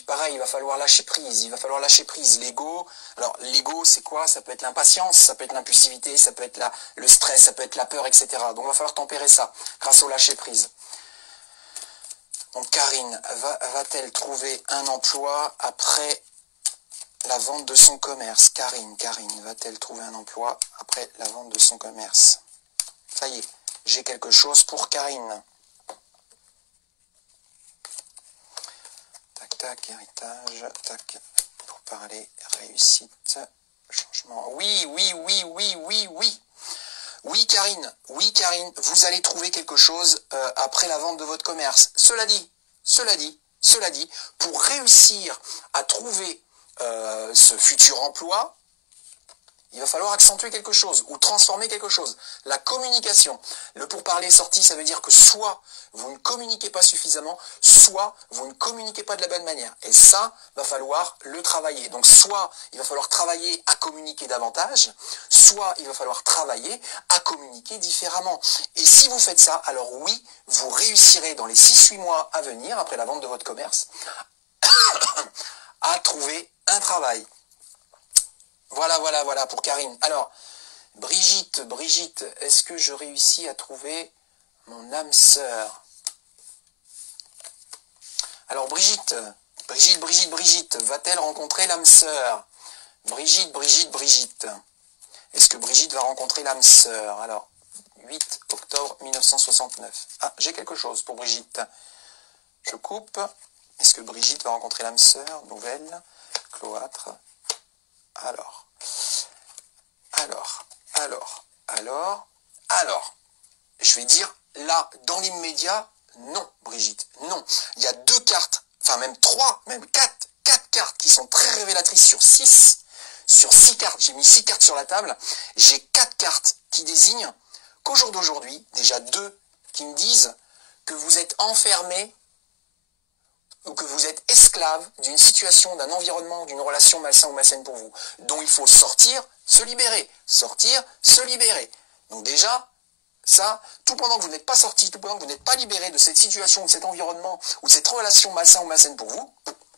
pareil, il va falloir lâcher prise. L'ego, alors l'ego, c'est quoi? Ça peut être l'impatience, ça peut être l'impulsivité, ça peut être le stress, ça peut être la peur, etc. Donc, il va falloir tempérer ça grâce au lâcher prise. Donc, Karine, va-t-elle trouver un emploi après la vente de son commerce? Karine, va-t-elle trouver un emploi après la vente de son commerce? Ça y est, j'ai quelque chose pour Karine. Tac, héritage, tac, pour parler, réussite, changement. Oui. Oui, Karine, vous allez trouver quelque chose après la vente de votre commerce. Cela dit, pour réussir à trouver ce futur emploi, il va falloir accentuer quelque chose ou transformer quelque chose. La communication. Le pourparler sorti, ça veut dire que soit vous ne communiquez pas suffisamment, soit vous ne communiquez pas de la bonne manière. Et ça, va falloir le travailler. Donc soit il va falloir travailler à communiquer davantage, soit il va falloir travailler à communiquer différemment. Et si vous faites ça, alors oui, vous réussirez dans les 6-8 mois à venir, après la vente de votre commerce, à trouver un travail. Voilà pour Karine. Alors, Brigitte, est-ce que je réussis à trouver mon âme sœur? Alors, Brigitte, va-t-elle rencontrer l'âme sœur? Brigitte. Est-ce que Brigitte va rencontrer l'âme sœur? Alors, 8 octobre 1969. Ah, j'ai quelque chose pour Brigitte. Je coupe. Est-ce que Brigitte va rencontrer l'âme sœur? Nouvelle, cloître. Alors, je vais dire là, dans l'immédiat, non, Brigitte, non. Il y a 2 cartes, enfin même 3, même 4 cartes qui sont très révélatrices sur 6. Sur 6 cartes, j'ai mis 6 cartes sur la table, j'ai 4 cartes qui désignent qu'au jour d'aujourd'hui, déjà 2 qui me disent que vous êtes enfermé ou que vous êtes esclave d'une situation, d'un environnement, d'une relation malsaine ou malsaine pour vous, dont il faut sortir, se libérer. Donc déjà, ça, tout pendant que vous n'êtes pas sorti, tout pendant que vous n'êtes pas libéré de cette situation, de cet environnement, ou de cette relation malsaine ou malsaine pour vous,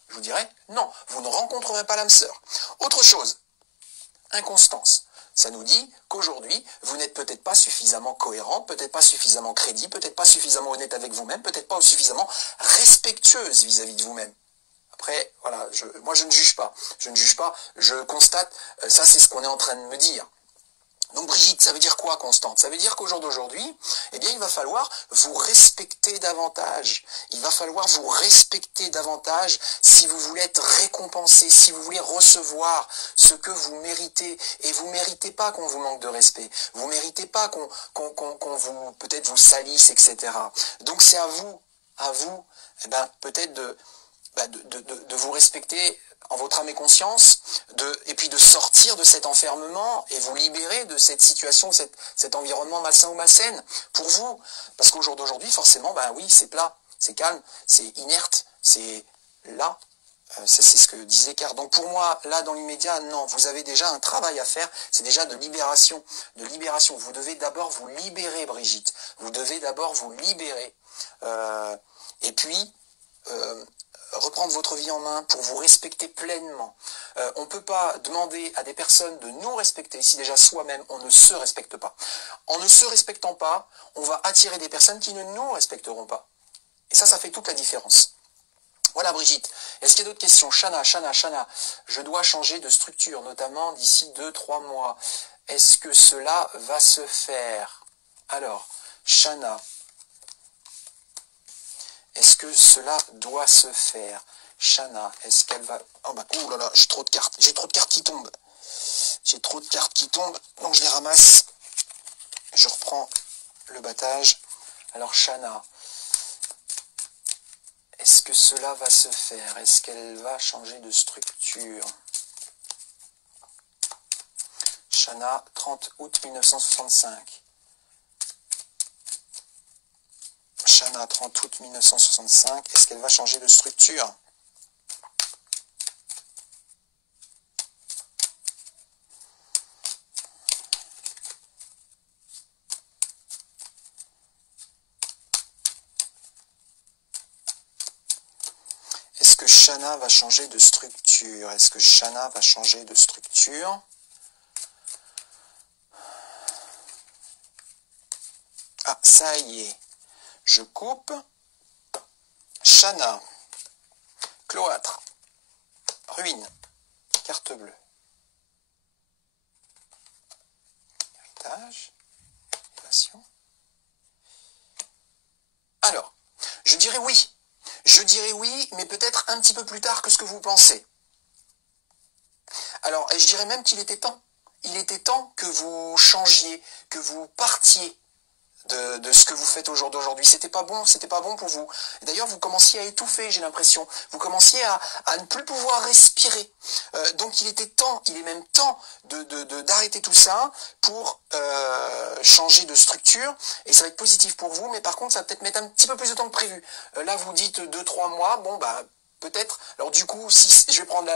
je vous dirais, non, vous ne rencontrerez pas l'âme sœur. Autre chose, inconstance. Ça nous dit qu'aujourd'hui, vous n'êtes peut-être pas suffisamment cohérente, peut-être pas suffisamment crédible, peut-être pas suffisamment honnête avec vous-même, peut-être pas suffisamment respectueuse vis-à-vis de vous-même. Après, voilà, moi je ne juge pas, je constate, ça c'est ce qu'on est en train de me dire. Donc Brigitte, ça veut dire quoi constante? Ça veut dire qu'au jour d'aujourd'hui, eh bien il va falloir vous respecter davantage. Si vous voulez être récompensé, si vous voulez recevoir ce que vous méritez. Et vous ne méritez pas qu'on vous manque de respect. Vous ne méritez pas qu'on vous peut-être vous salisse, etc. Donc c'est à vous, eh ben, peut-être de vous respecter en votre âme et conscience, et puis de sortir de cet enfermement et vous libérer de cette situation, cet environnement malsain ou malsaine pour vous. Parce qu'au jour d'aujourd'hui, forcément, ben oui, c'est plat, c'est calme, c'est inerte, c'est là. C'est ce que disait Car. Donc pour moi, là, dans l'immédiat, non, vous avez déjà un travail à faire, c'est déjà de libération, de libération. Vous devez d'abord vous libérer, Brigitte. Vous devez d'abord vous libérer. Et puis, reprendre votre vie en main pour vous respecter pleinement. On ne peut pas demander à des personnes de nous respecter si déjà soi-même on ne se respecte pas. En ne se respectant pas, on va attirer des personnes qui ne nous respecteront pas. Et ça fait toute la différence. Voilà Brigitte. Est-ce qu'il y a d'autres questions? Chana, je dois changer de structure, notamment d'ici 2-3 mois. Est-ce que cela va se faire? Alors, Chana, est-ce que cela doit se faire? Chana, est-ce qu'elle va... Oh bah, oh là là, j'ai trop de cartes. J'ai trop de cartes qui tombent. J'ai trop de cartes qui tombent, donc je les ramasse. Je reprends le battage. Alors, Chana, est-ce que cela va se faire? Est-ce qu'elle va changer de structure? Chana, 30 août 1965. Chana, 30 août 1965. Est-ce qu'elle va changer de structure? Est-ce que Chana va changer de structure? Est-ce que Chana va changer de structure? Ah, ça y est. Je coupe. Chana. Cloître. Ruine. Carte bleue. Héritage. Passion. Alors, je dirais oui. Je dirais oui, mais peut-être un petit peu plus tard que ce que vous pensez. Alors, et je dirais même qu'il était temps. Il était temps que vous changiez, que vous partiez de ce que vous faites au jour d'aujourd'hui. C'était pas bon pour vous. D'ailleurs, vous commenciez à étouffer, j'ai l'impression. Vous commenciez à ne plus pouvoir respirer. Donc il est même temps d'arrêter tout ça pour changer de structure. Et ça va être positif pour vous, mais par contre, ça va peut-être mettre un petit peu plus de temps que prévu. Là, vous dites 2-3 mois, bon bah peut-être. Alors du coup, si je vais prendre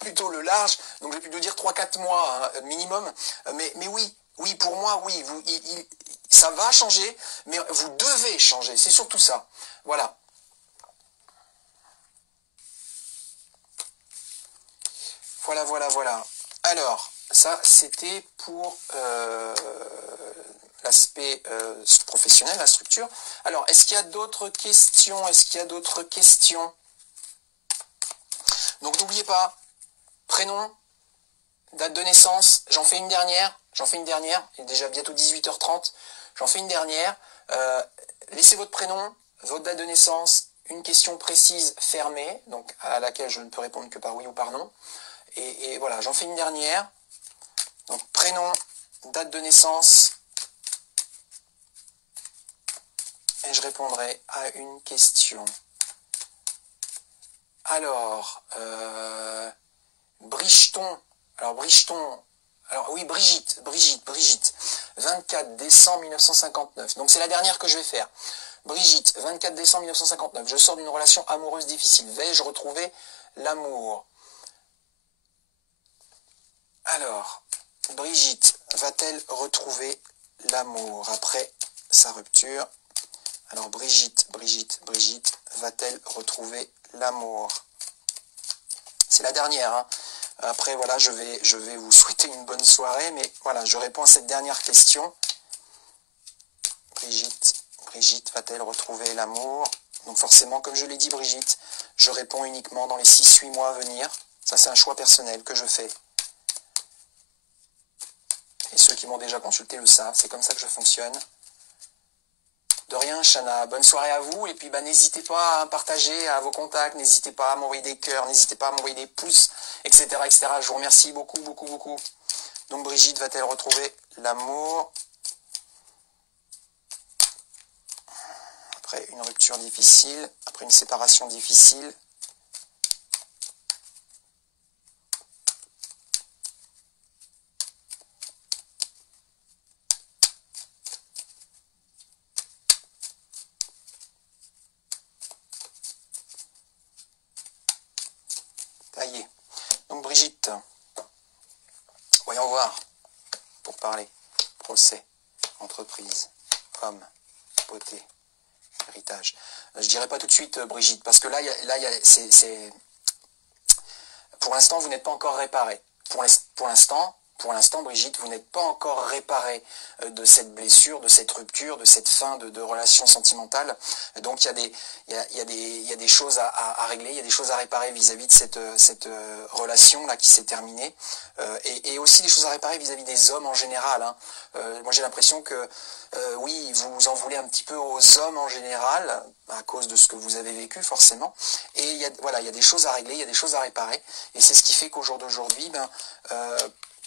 plutôt le large, donc je vais plutôt dire 3-4 mois hein, minimum. Mais oui, pour moi, oui, ça va changer, mais vous devez changer, c'est surtout ça. Voilà. Voilà. Alors, ça, c'était pour l'aspect professionnel, la structure. Alors, est-ce qu'il y a d'autres questions? Donc, n'oubliez pas, prénom, date de naissance, j'en fais une dernière, il est déjà bientôt 18h30, j'en fais une dernière. Laissez votre prénom, votre date de naissance, une question précise fermée, donc à laquelle je ne peux répondre que par oui ou par non. Et voilà, j'en fais une dernière. Donc prénom, date de naissance, et je répondrai à une question. Alors, Bricheton. Alors oui, Brigitte. 24 décembre 1959. Donc c'est la dernière que je vais faire. Brigitte, 24 décembre 1959. Je sors d'une relation amoureuse difficile. Vais-je retrouver l'amour? Alors, Brigitte va-t-elle retrouver l'amour après sa rupture? Alors Brigitte va-t-elle retrouver l'amour? C'est la dernière, hein. Après, voilà, je vais vous souhaiter une bonne soirée, mais voilà, je réponds à cette dernière question. Brigitte va-t-elle retrouver l'amour? Donc forcément, comme je l'ai dit, Brigitte, je réponds uniquement dans les 6-8 mois à venir. Ça, c'est un choix personnel que je fais. Et ceux qui m'ont déjà consulté le savent, c'est comme ça que je fonctionne. De rien, Chana, bonne soirée à vous, et puis n'hésitez pas à partager à vos contacts, n'hésitez pas à m'envoyer des cœurs, n'hésitez pas à m'envoyer des pouces, etc., etc. Je vous remercie beaucoup. Donc Brigitte va-t-elle retrouver l'amour après une rupture difficile, après une séparation difficile? Brigitte, voyons voir, pour parler, procès, entreprise, homme, beauté, héritage. Je dirais pas tout de suite, Brigitte, parce que là, pour l'instant, vous n'êtes pas encore réparé. Pour l'instant, Brigitte, vous n'êtes pas encore réparé de cette blessure, de cette rupture, de cette fin de relation sentimentale. Donc il y a des choses à régler, il y a des choses à réparer vis-à-vis de cette relation-là qui s'est terminée. Et aussi des choses à réparer vis-à-vis des hommes en général. Hein. Moi j'ai l'impression que oui, vous en voulez un petit peu aux hommes en général, à cause de ce que vous avez vécu forcément. Et il y a des choses à régler, il y a des choses à réparer. Et c'est ce qui fait qu'au jour d'aujourd'hui,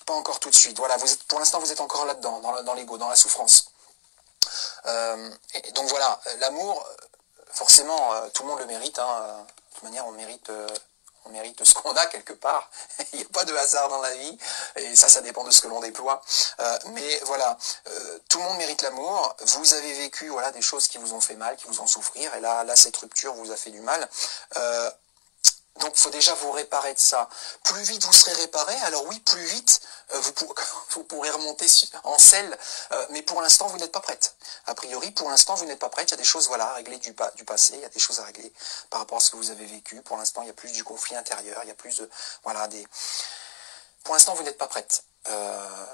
pas encore tout de suite. Voilà, pour l'instant, vous êtes encore là-dedans, dans l'ego, dans la souffrance. Et donc voilà, l'amour, forcément, tout le monde le mérite. Hein. De toute manière, on mérite ce qu'on a quelque part. Il n'y a pas de hasard dans la vie. Et ça dépend de ce que l'on déploie. Mais voilà, tout le monde mérite l'amour. Vous avez vécu des choses qui vous ont fait mal, qui vous ont souffrir. Et là, cette rupture vous a fait du mal. Donc il faut déjà vous réparer de ça. Plus vite vous serez réparé, alors oui, plus vite vous pourrez remonter en selle, mais pour l'instant vous n'êtes pas prête. A priori, pour l'instant vous n'êtes pas prête, il y a des choses à régler du passé, il y a des choses à régler par rapport à ce que vous avez vécu. Pour l'instant il y a plus du conflit intérieur, il y a plus de... Pour l'instant vous n'êtes pas prête.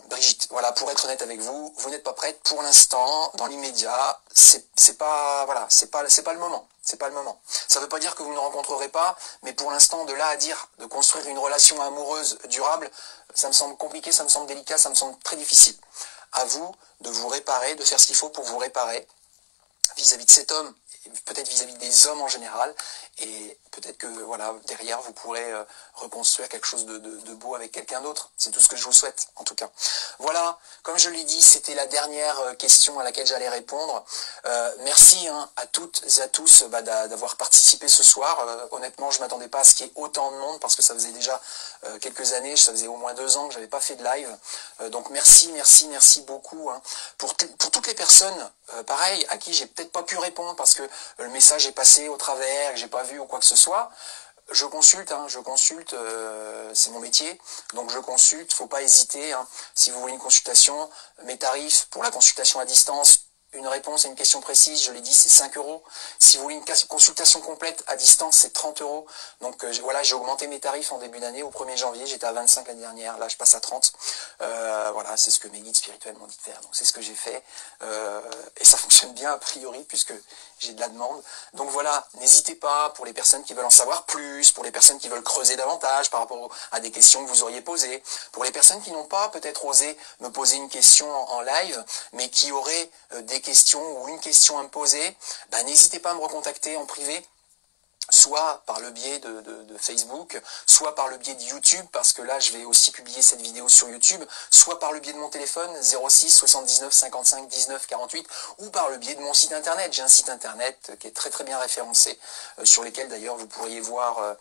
Brigitte, voilà, pour être honnête avec vous, vous n'êtes pas prête pour l'instant, dans l'immédiat, c'est pas le moment. C'est pas le moment. Ça ne veut pas dire que vous ne rencontrerez pas, mais pour l'instant, de là à dire de construire une relation amoureuse durable, ça me semble compliqué, ça me semble délicat, ça me semble très difficile. À vous de vous réparer, de faire ce qu'il faut pour vous réparer vis-à-vis de cet homme, peut-être vis-à-vis des hommes en général, et peut-être que derrière vous pourrez reconstruire quelque chose de beau avec quelqu'un d'autre. C'est tout ce que je vous souhaite, en tout cas. Voilà, comme je l'ai dit, c'était la dernière question à laquelle j'allais répondre. Merci à toutes et à tous d'avoir participé ce soir. Honnêtement, je ne m'attendais pas à ce qu'il y ait autant de monde, parce que ça faisait déjà quelques années, ça faisait au moins 2 ans que je n'avais pas fait de live. Donc merci beaucoup. Pour toutes les personnes, pareil, à qui j'ai peut-être pas pu répondre, parce que le message est passé au travers, que j'ai pas vu ou quoi que ce soit, je consulte, c'est mon métier, donc je consulte, faut pas hésiter, si vous voulez une consultation, mes tarifs pour la consultation à distance, une réponse à une question précise, je l'ai dit, c'est 5 €. Si vous voulez une consultation complète à distance, c'est 30 €. Donc j'ai augmenté mes tarifs en début d'année. Au 1er janvier, j'étais à 25 l'année dernière. Là, je passe à 30. C'est ce que mes guides spirituels m'ont dit de faire. Donc c'est ce que j'ai fait. Et ça fonctionne bien a priori, puisque j'ai de la demande. Donc voilà, n'hésitez pas, pour les personnes qui veulent en savoir plus, pour les personnes qui veulent creuser davantage par rapport à des questions que vous auriez posées, pour les personnes qui n'ont pas peut-être osé me poser une question en live, mais qui auraient des questions ou une question à me poser, n'hésitez pas à me recontacter en privé, soit par le biais de Facebook, soit par le biais de YouTube, parce que là je vais aussi publier cette vidéo sur YouTube, soit par le biais de mon téléphone 06 79 55 19 48, ou par le biais de mon site internet. J'ai un site internet qui est très très bien référencé, sur lesquels d'ailleurs vous pourriez voir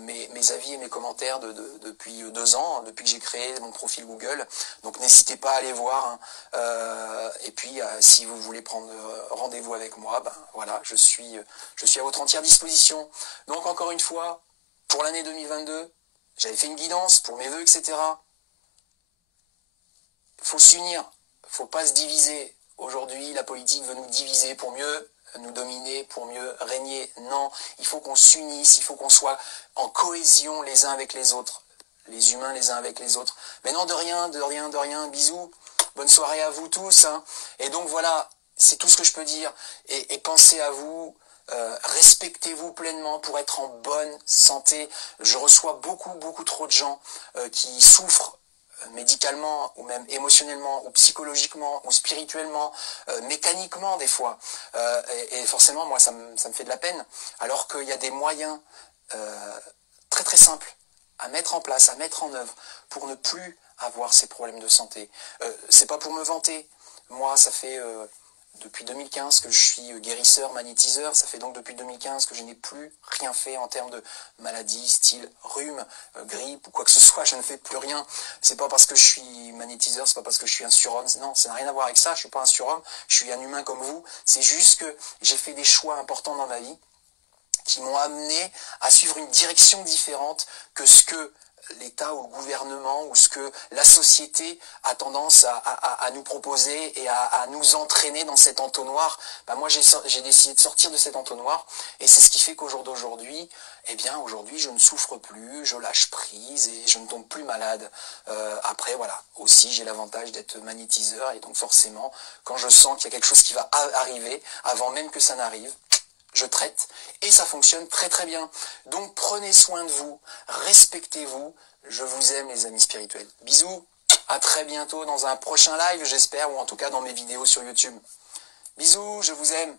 mes avis et mes commentaires depuis 2 ans, depuis que j'ai créé mon profil Google. Donc n'hésitez pas à aller voir. Et puis si vous voulez prendre rendez-vous avec moi, je suis à votre entière disposition. Donc encore une fois, pour l'année 2022, j'avais fait une guidance pour mes vœux, etc. Il faut s'unir, il ne faut pas se diviser. Aujourd'hui, la politique veut nous diviser pour mieux nous dominer, pour mieux régner. Non, il faut qu'on s'unisse, il faut qu'on soit en cohésion les uns avec les autres. Les humains les uns avec les autres. Mais non, de rien, bisous. Bonne soirée à vous tous. Et donc voilà, c'est tout ce que je peux dire. Et pensez à vous. Respectez-vous pleinement pour être en bonne santé. Je reçois beaucoup trop de gens qui souffrent médicalement ou même émotionnellement ou psychologiquement ou spirituellement, mécaniquement des fois. Et forcément, moi, ça me fait de la peine. Alors qu'il y a des moyens très très simples à mettre en place, à mettre en œuvre pour ne plus avoir ces problèmes de santé. C'est pas pour me vanter. Moi, ça fait... depuis 2015 que je suis guérisseur, magnétiseur, ça fait donc depuis 2015 que je n'ai plus rien fait en termes de maladies, style rhume, grippe ou quoi que ce soit, je ne fais plus rien. C'est pas parce que je suis magnétiseur, c'est pas parce que je suis un surhomme, non, ça n'a rien à voir avec ça, je suis pas un surhomme, je suis un humain comme vous, c'est juste que j'ai fait des choix importants dans ma vie qui m'ont amené à suivre une direction différente que ce que l'État ou le gouvernement ou ce que la société a tendance à nous proposer et à nous entraîner dans cet entonnoir. Moi, j'ai décidé de sortir de cet entonnoir et c'est ce qui fait qu'au jour d'aujourd'hui, aujourd'hui, je ne souffre plus, je lâche prise et je ne tombe plus malade. Après, voilà, aussi, j'ai l'avantage d'être magnétiseur et donc forcément, quand je sens qu'il y a quelque chose qui va arriver, avant même que ça n'arrive, je traite et ça fonctionne très très bien. Donc prenez soin de vous, respectez-vous, je vous aime les amis spirituels. Bisous, à très bientôt dans un prochain live j'espère, ou en tout cas dans mes vidéos sur YouTube. Bisous, je vous aime.